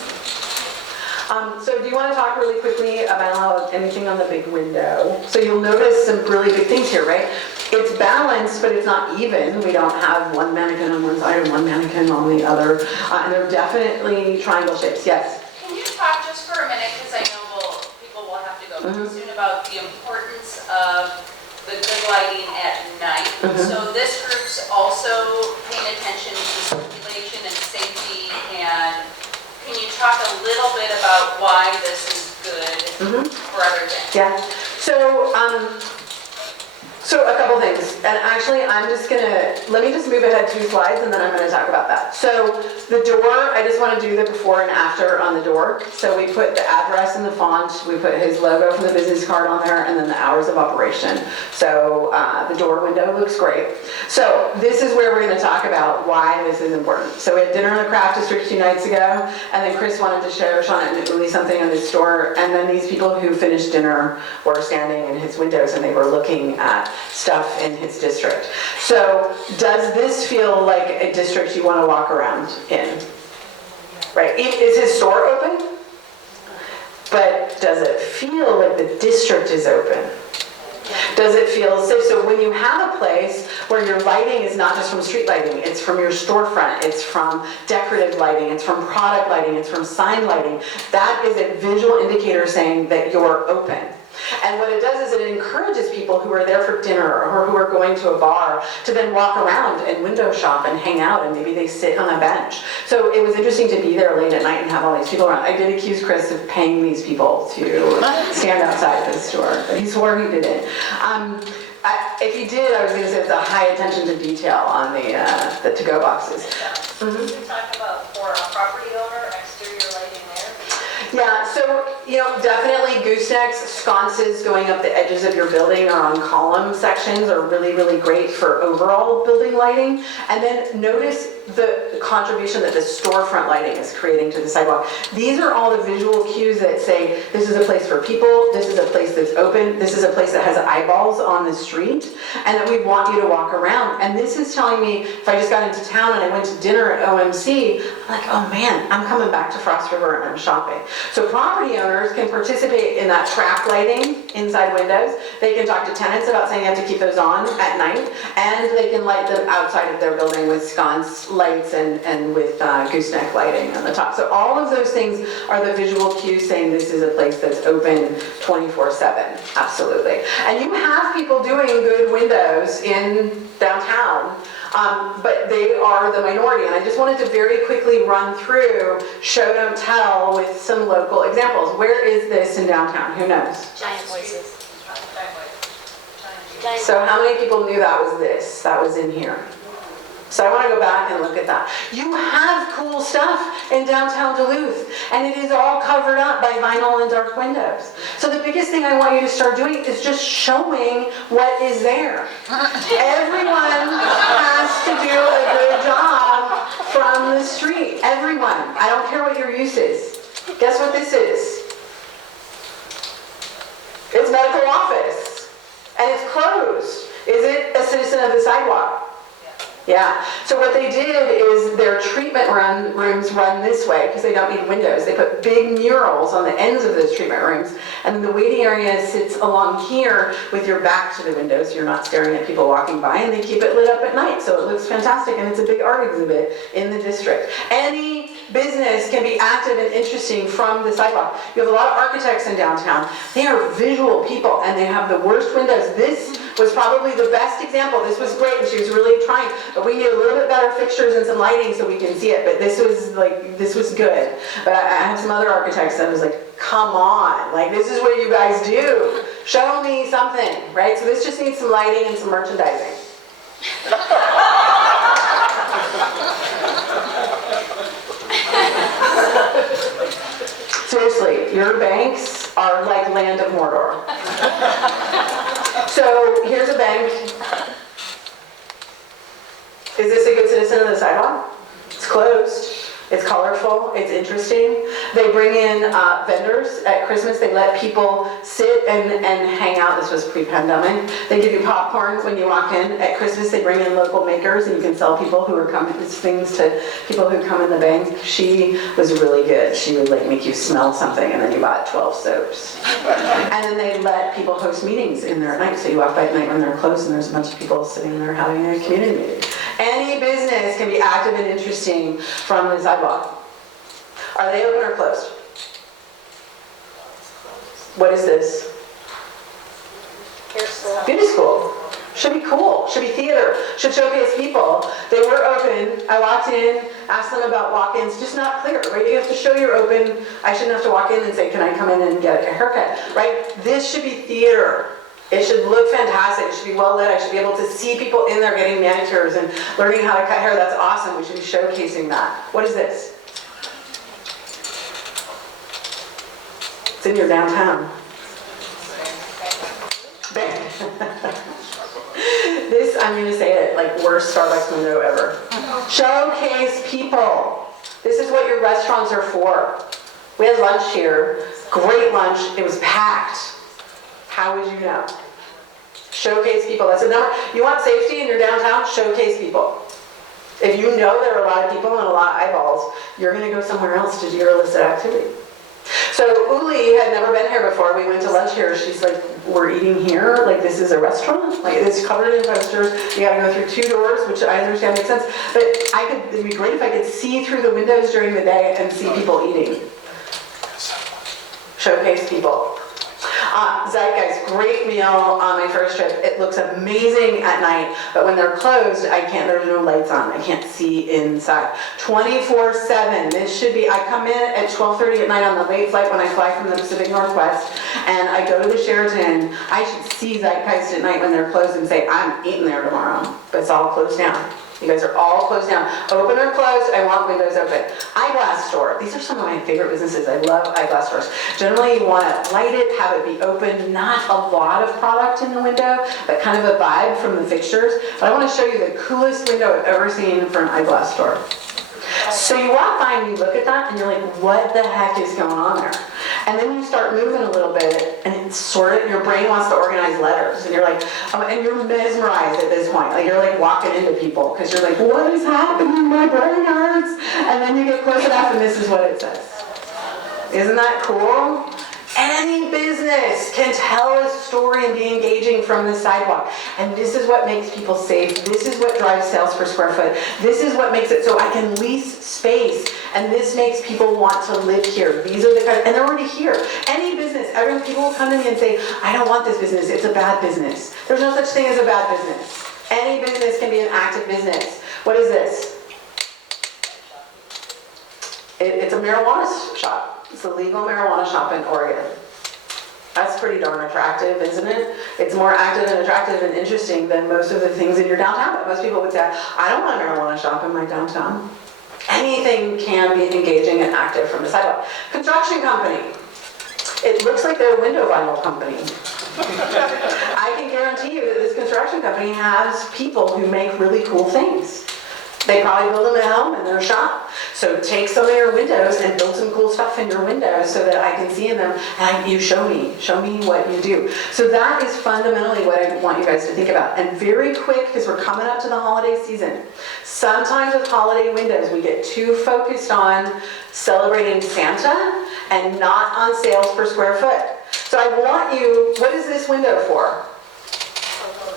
So do you want to talk really quickly about anything on the big window? So you'll notice some really big things here, right? It's balanced, but it's not even. We don't have one mannequin on one side and one mannequin on the other. And they're definitely triangle shapes. Yes? Can you talk just for a minute, because I know people will have to go soon, about the importance of the good lighting at night? So this group's also paying attention to circulation and safety, and can you talk a little bit about why this is good for other things? Yeah. So a couple things, and actually I'm just gonna, let me just move ahead 2 slides and then I'm gonna talk about that. So the door, I just wanna do the before and after on the door. So we put the address in the font, we put his logo from the business card on there, and then the hours of operation. So the door window looks great. So this is where we're gonna talk about why this is important. So we had dinner in the craft district 2 nights ago, and then Chris wanted to show Shauna and Uli something on his store, and then these people who finished dinner were standing in his windows and they were looking at stuff in his district. So does this feel like a district you want to walk around in? Right? Is his store open? But does it feel like the district is open? Does it feel safe? So when you have a place where your lighting is not just from street lighting, it's from your storefront, it's from decorative lighting, it's from product lighting, it's from sign lighting, that is a visual indicator saying that you're open. And what it does is it encourages people who are there for dinner or who are going to a bar to then walk around and window shop and hang out, and maybe they sit on a bench. So it was interesting to be there late at night and have all these people around. I did accuse Chris of paying these people to stand outside the store, but he swore he didn't. If he did, I was going to say it's a high attention to detail on the to-go boxes. Can you talk about for a property owner, exterior lighting there? Yeah, so, definitely goosenecks, sconces going up the edges of your building or on column sections are really, really great for overall building lighting. And then notice the contribution that the storefront lighting is creating to the sidewalk. These are all the visual cues that say, this is a place for people, this is a place that's open, this is a place that has eyeballs on the street, and that we want you to walk around. And this is telling me, if I just got into town and I went to dinner at OMC, I'm like, oh man, I'm coming back to Frost River and I'm shopping. So property owners can participate in that track lighting inside windows. They can talk to tenants about saying they have to keep those on at night, and they can light them outside of their building with sconce lights and with gooseneck lighting on the top. So all of those things are the visual cues saying this is a place that's open 24/7. Absolutely. And you have people doing good windows in downtown, but they are the minority. And I just wanted to very quickly run through show, don't tell with some local examples. Where is this in downtown? Who knows? Giant voices. So how many people knew that was this? That was in here. So I want to go back and look at that. You have cool stuff in downtown Duluth, and it is all covered up by vinyl and dark windows. So the biggest thing I want you to start doing is just showing what is there. Everyone has to do a good job from the street. Everyone. I don't care what your use is. Guess what this is? It's medical office, and it's closed. Is it a citizen of the sidewalk? Yeah, so what they did is their treatment rooms run this way because they don't need windows. They put big murals on the ends of those treatment rooms, and the waiting area sits along here with your back to the windows. You're not staring at people walking by, and they keep it lit up at night, so it looks fantastic, and it's a big art exhibit in the district. Any business can be active and interesting from the sidewalk. You have a lot of architects in downtown. They are visual people, and they have the worst windows. This was probably the best example. This was great, and she was really trying, but we need a little bit better fixtures and some lighting so we can see it. But this was good. But I had some other architects that was like, come on, like this is what you guys do. Show me something, right? So this just needs some lighting and some merchandising. Seriously, your banks are like Land of Mordor. So here's a bank. Is this a good citizen of the sidewalk? It's closed. It's colorful, it's interesting. They bring in vendors at Christmas. They let people sit and hang out. This was pre-pandemic. They give you popcorn when you walk in. At Christmas, they bring in local makers, and you can sell people who are coming, these things to people who come in the bank. She was really good. She would like make you smell something, and then you bought 12 soaps. And then they let people host meetings in there at night. So you walk by at night when they're closed, and there's a bunch of people sitting there having a community meeting. Any business can be active and interesting from the sidewalk. Are they open or closed? What is this? Beauty school. Should be cool. Should be theater. Should showcase people. They were open. I walked in, asked them about walk-ins. Just not clear, right? You have to show you're open. I shouldn't have to walk in and say, can I come in and get a haircut, right? This should be theater. It should look fantastic. It should be well lit. I should be able to see people in there getting manicures and learning how to cut hair. That's awesome. We should be showcasing that. What is this? It's in your downtown. This, I'm going to say it, like worst Starbucks window ever. Showcase people. This is what your restaurants are for. We had lunch here. Great lunch. It was packed. How would you know? Showcase people. That's a number. You want safety in your downtown? Showcase people. If you know there are a lot of people and a lot of eyeballs, you're going to go somewhere else to do your illicit activity. So Uli had never been here before. We went to lunch here. She's like, we're eating here? Like this is a restaurant? Like it's covered in posters. You have to go through 2 doors, which I understand makes sense. But it'd be great if I could see through the windows during the day and see people eating. Showcase people. Zeitgeist, great meal on my first trip. It looks amazing at night, but when they're closed, there's no lights on. I can't see inside. 24/7. This should be, I come in at 12:30 at night on the late flight when I fly from the Pacific Northwest, and I go to the Sheraton. I should see Zeitgeist at night when they're closed and say, I'm eating there tomorrow, but it's all closed down. You guys are all closed down. Open or closed, I want windows open. Eyeglass store. These are some of my favorite businesses. I love eyeglass stores. Generally, you want to light it, have it be open, not a lot of product in the window, but kind of a vibe from the fixtures. But I want to show you the coolest window I've ever seen for an eyeglass store. So you walk by and you look at that and you're like, what the heck is going on there? And then you start moving a little bit and it's sort of, your brain wants to organize letters and you're like, and you're mesmerized at this point. Like you're like walking into people because you're like, what is happening? My brain hurts. And then you get close enough and this is what it says. Isn't that cool? Any business can tell a story and be engaging from the sidewalk. And this is what makes people safe. This is what drives sales per square foot. This is what makes it so I can lease space. And this makes people want to live here. These are the kind of, and they're already here. Any business, people will come to me and say, I don't want this business. It's a bad business. There's no such thing as a bad business. Any business can be an active business. What is this? It's a marijuana shop. It's a legal marijuana shop in Oregon. That's pretty darn attractive, isn't it? It's more active and attractive and interesting than most of the things in your downtown. But most people would say, I don't want a marijuana shop in my downtown. Anything can be engaging and active from the sidewalk. Construction company. It looks like they're a window vinyl company. I can guarantee you that this construction company has people who make really cool things. They probably build them at home in their shop. So take some of your windows and build some cool stuff in your windows so that I can see in them, and you show me what you do. So that is fundamentally what I want you guys to think about. And very quick, because we're coming up to the holiday season, sometimes with holiday windows, we get too focused on celebrating Santa and not on sales per square foot. So I want you, what is this window for?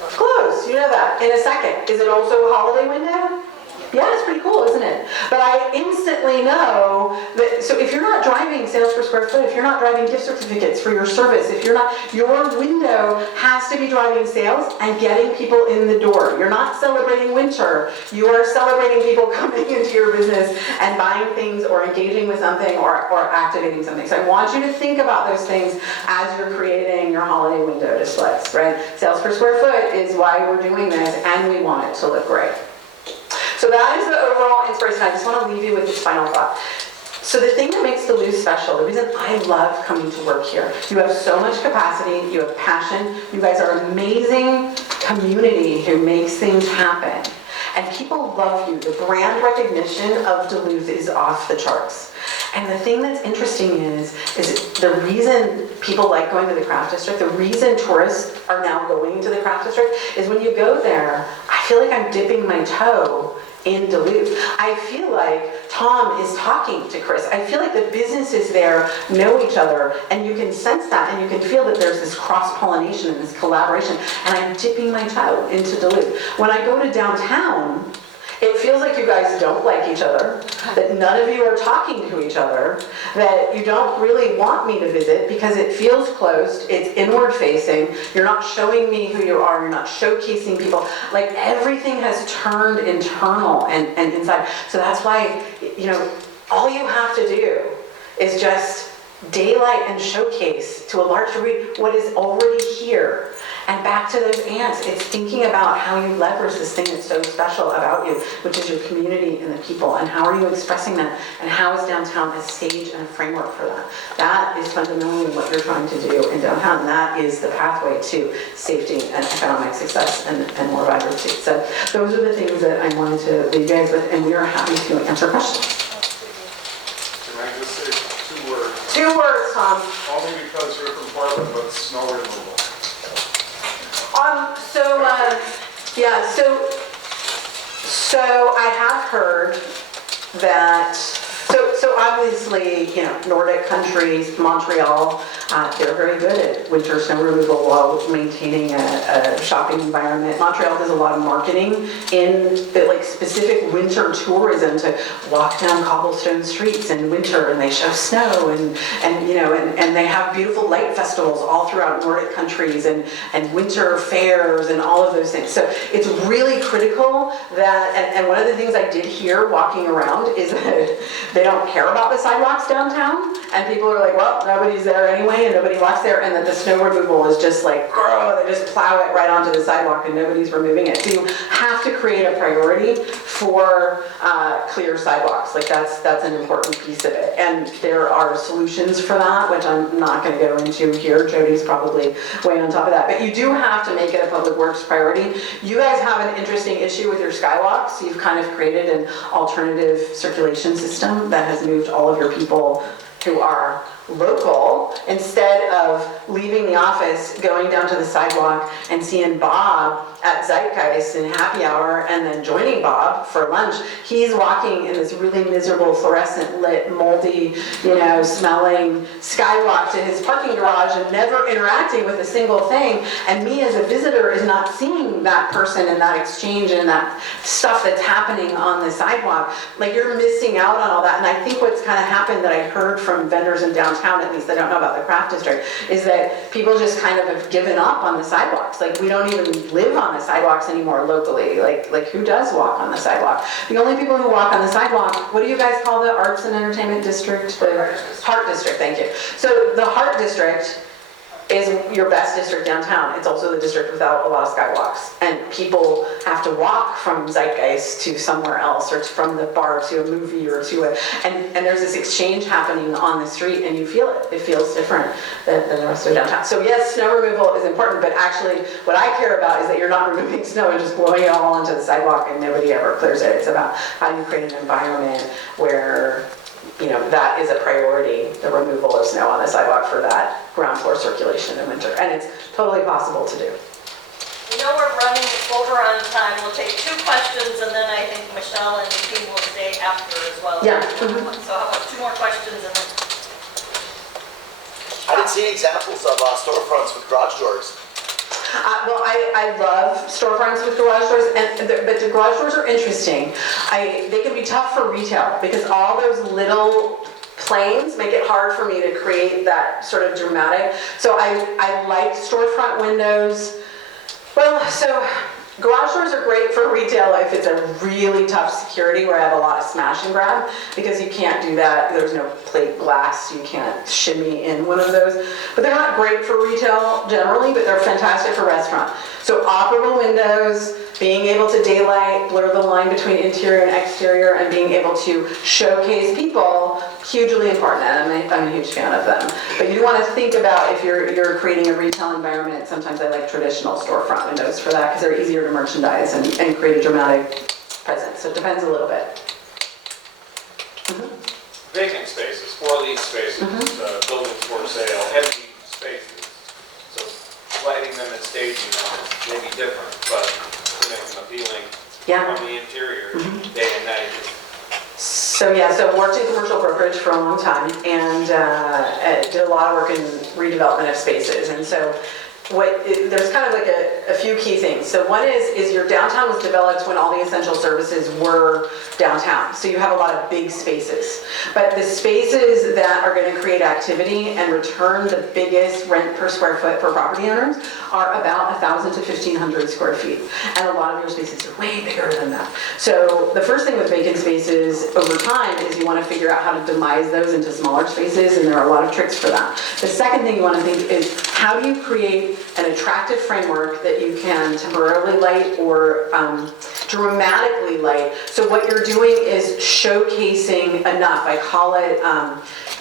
Close, you know that, in a second. Is it also a holiday window? Yeah, it's pretty cool, isn't it? But I instantly know that, so if you're not driving sales per square foot, if you're not driving gift certificates for your service, if you're not, your window has to be driving sales and getting people in the door. You're not celebrating winter, you are celebrating people coming into your business and buying things or engaging with something or activating something. So I want you to think about those things as you're creating your holiday window displays, right? Sales per square foot is why we're doing this, and we want it to look great. So that is the overall inspiration. I just want to leave you with this final thought. So the thing that makes Duluth special, the reason I love coming to work here, you have so much capacity, you have passion, you guys are an amazing community who makes things happen. And people love you. The brand recognition of Duluth is off the charts. And the thing that's interesting is the reason people like going to the craft district, the reason tourists are now going to the craft district is when you go there, I feel like I'm dipping my toe in Duluth. I feel like Tom is talking to Chris. I feel like the businesses there know each other, and you can sense that, and you can feel that there's this cross-pollination and this collaboration, and I'm dipping my toe into Duluth. When I go to downtown, it feels like you guys don't like each other, that none of you are talking to each other, that you don't really want me to visit because it feels closed, it's inward facing, you're not showing me who you are, you're not showcasing people. Like everything has turned internal and inside. So that's why, you know, all you have to do is just daylight and showcase to a large degree what is already here. And back to those ants, it's thinking about how you leverage this thing that's so special about you, which is your community and the people, and how are you expressing that, and how is downtown a stage and a framework for that. That is fundamentally what you're trying to do in downtown, and that is the pathway to safety and economic success and more vibrancy. So those are the things that I wanted to leave you guys with, and we are happy to answer questions. Can I just say 2 words? 2 words, Tom. Only because you're from Portland, but snow removal. So I have heard that, so obviously, you know, Nordic countries, Montreal, they're very good at winter snow removal while maintaining a shopping environment. Montreal does a lot of marketing in like specific winter tourism to walk down cobblestone streets in winter, and they show snow and you know, and they have beautiful light festivals all throughout Nordic countries and winter fairs and all of those things. So it's really critical that, and one of the things I did hear walking around is that they don't care about the sidewalks downtown, and people are like, well, nobody's there anyway, and nobody walks there, and that the snow removal is just like, they just plow it right onto the sidewalk and nobody's removing it. So you have to create a priority for clear sidewalks. Like that's an important piece of it. And there are solutions for that, which I'm not gonna go into here. Jody's probably way on top of that. But you do have to make it a public works priority. You guys have an interesting issue with your skywalks. You've kind of created an alternative circulation system that has moved all of your people who are local, instead of leaving the office, going down to the sidewalk and seeing Bob at Zeitgeist in happy hour and then joining Bob for lunch. He's walking in this really miserable, fluorescent lit, moldy, you know, smelling skywalk to his parking garage and never interacting with a single thing. And me as a visitor is not seeing that person and that exchange and that stuff that's happening on the sidewalk. Like you're missing out on all that. And I think what's kind of happened that I heard from vendors in downtown, at least I don't know about the craft district, is that people just kind of have given up on the sidewalks. Like we don't even live on the sidewalks anymore locally. Like who does walk on the sidewalk? The only people who walk on the sidewalk, what do you guys call the Arts and Entertainment District? The Heart District, thank you. So the Heart District is your best district downtown. It's also the district without a lot of skywalks. And people have to walk from Zeitgeist to somewhere else, or from the bar to a movie, or to a, and there's this exchange happening on the street, and you feel it. It feels different than the rest of downtown. So yes, snow removal is important, but actually what I care about is that you're not removing snow and just blowing it all onto the sidewalk and nobody ever clears it. It's about how do you create an environment where, you know, that is a priority, the removal of snow on the sidewalk for that ground floor circulation in winter. And it's totally possible to do. We know we're running over on time. We'll take 2 questions, and then I think Michelle and the team will stay after as well. Yeah. So how about 2 more questions, and then I didn't see any examples of storefronts with garage doors. Well, I love storefronts with garage doors, but the garage doors are interesting. They can be tough for retail because all those little planes make it hard for me to create that sort of dramatic. So I like storefront windows. Well, so garage doors are great for retail if it's a really tough security where I have a lot of smash and grab, because you can't do that. There's no plate glass, you can't shimmy in one of those. But they're not great for retail generally, but they're fantastic for restaurant. So operable windows, being able to daylight, blur the line between interior and exterior, and being able to showcase people, hugely important, and I'm a huge fan of them. But you want to think about if you're creating a retail environment, sometimes I like traditional storefront windows for that because they're easier to merchandise and create a dramatic presence. So it depends a little bit. Vacant spaces, for lease spaces, buildings for sale, empty spaces. So lighting them and staging them is maybe different, but to make them appealing from the interior, day and night. So yeah, so worked in commercial brokerage for a long time, and did a lot of work in redevelopment of spaces. And so there's kind of like a few key things. So one is your downtown was developed when all the essential services were downtown. So you have a lot of big spaces. But the spaces that are going to create activity and return the biggest rent per square foot for property owners are about 1,000 to 1,500 square feet. And a lot of your spaces are way bigger than that. So the first thing with vacant spaces over time is you want to figure out how to demise those into smaller spaces, and there are a lot of tricks for that. The second thing you want to think is, how do you create an attractive framework that you can temporarily light or dramatically light? So what you're doing is showcasing enough. I call it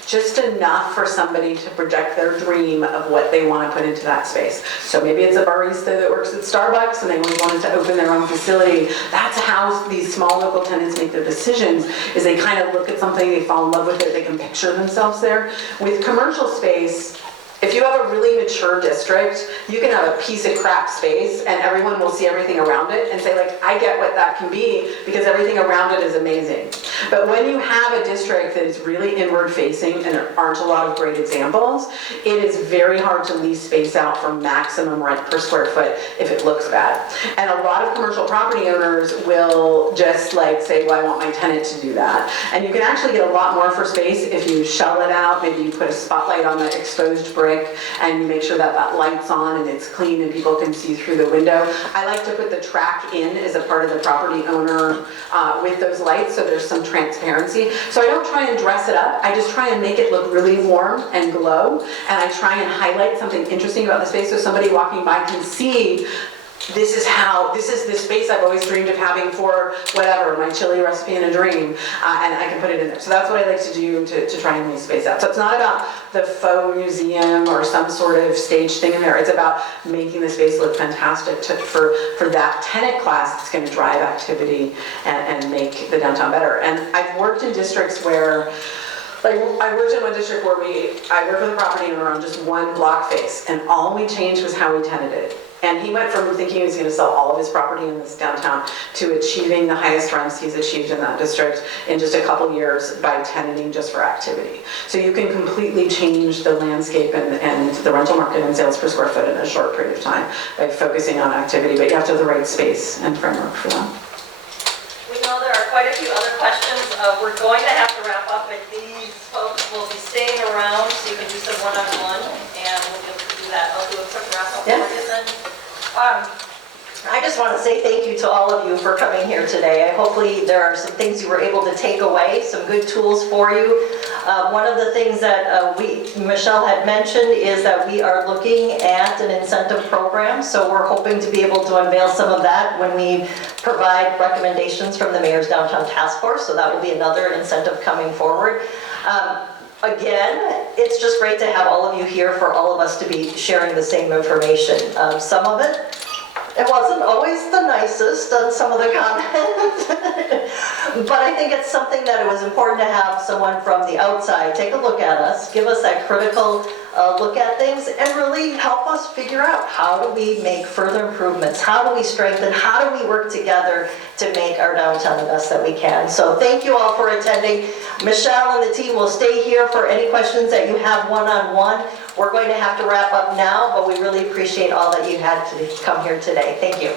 just enough for somebody to project their dream of what they want to put into that space. So maybe it's a barista that works at Starbucks and they always wanted to open their own facility. That's how these small local tenants make their decisions, is they kind of look at something, they fall in love with it, they can picture themselves there. With commercial space, if you have a really mature district, you can have a piece of crap space and everyone will see everything around it and say, like, I get what that can be because everything around it is amazing. But when you have a district that is really inward facing and there aren't a lot of great examples, it is very hard to lease space out for maximum rent per square foot if it looks bad. And a lot of commercial property owners will just like say, well, I want my tenant to do that. And you can actually get a lot more for space if you shell it out. Maybe you put a spotlight on the exposed brick and you make sure that that light's on and it's clean and people can see through the window. I like to put the track in as a part of the property owner with those lights, so there's some transparency. So I don't try and dress it up, I just try and make it look really warm and glow, and I try and highlight something interesting about the space so somebody walking by can see this is the space I've always dreamed of having for whatever, my chili recipe in a dream, and I can put it in there. So that's what I like to do to try and leave space out. So it's not about the faux museum or some sort of stage thing in there. It's about making the space look fantastic for that tenant class that's going to drive activity and make the downtown better. And I've worked in districts where, like, I worked in one district where I worked with a property owner on just one block face, and all we changed was how we tenanted it. And he went from thinking he was going to sell all of his property in this downtown to achieving the highest rents he's achieved in that district in just a couple years by tenanting just for activity. So you can completely change the landscape and the rental market and sales per square foot in a short period of time by focusing on activity, but you have to have the right space and framework for that. we know there are quite a few other questions. We're going to have to wrap up, but these folks will be staying around so you can do some one-on-one, and we'll be able to do that. I'll do a quick wrap up for you then. I just want to say thank you to all of you for coming here today. Hopefully there are some things you were able to take away, some good tools for you. One of the things that Michelle had mentioned is that we are looking at an incentive program, so we're hoping to be able to unveil some of that when we provide recommendations from the Mayor's Downtown Task Force, so that will be another incentive coming forward. Again, it's just great to have all of you here for all of us to be sharing the same information. Some of it wasn't always the nicest on some of the comments, but I think it's something that it was important to have someone from the outside take a look at us, give us that critical look at things, and really help us figure out how do we make further improvements, how do we strengthen, how do we work together to make our downtown the best that we can. So thank you all for attending. Michelle and the team will stay here for any questions that you have one-on-one. We're going to have to wrap up now, but we really appreciate all that you had to come here today. Thank you.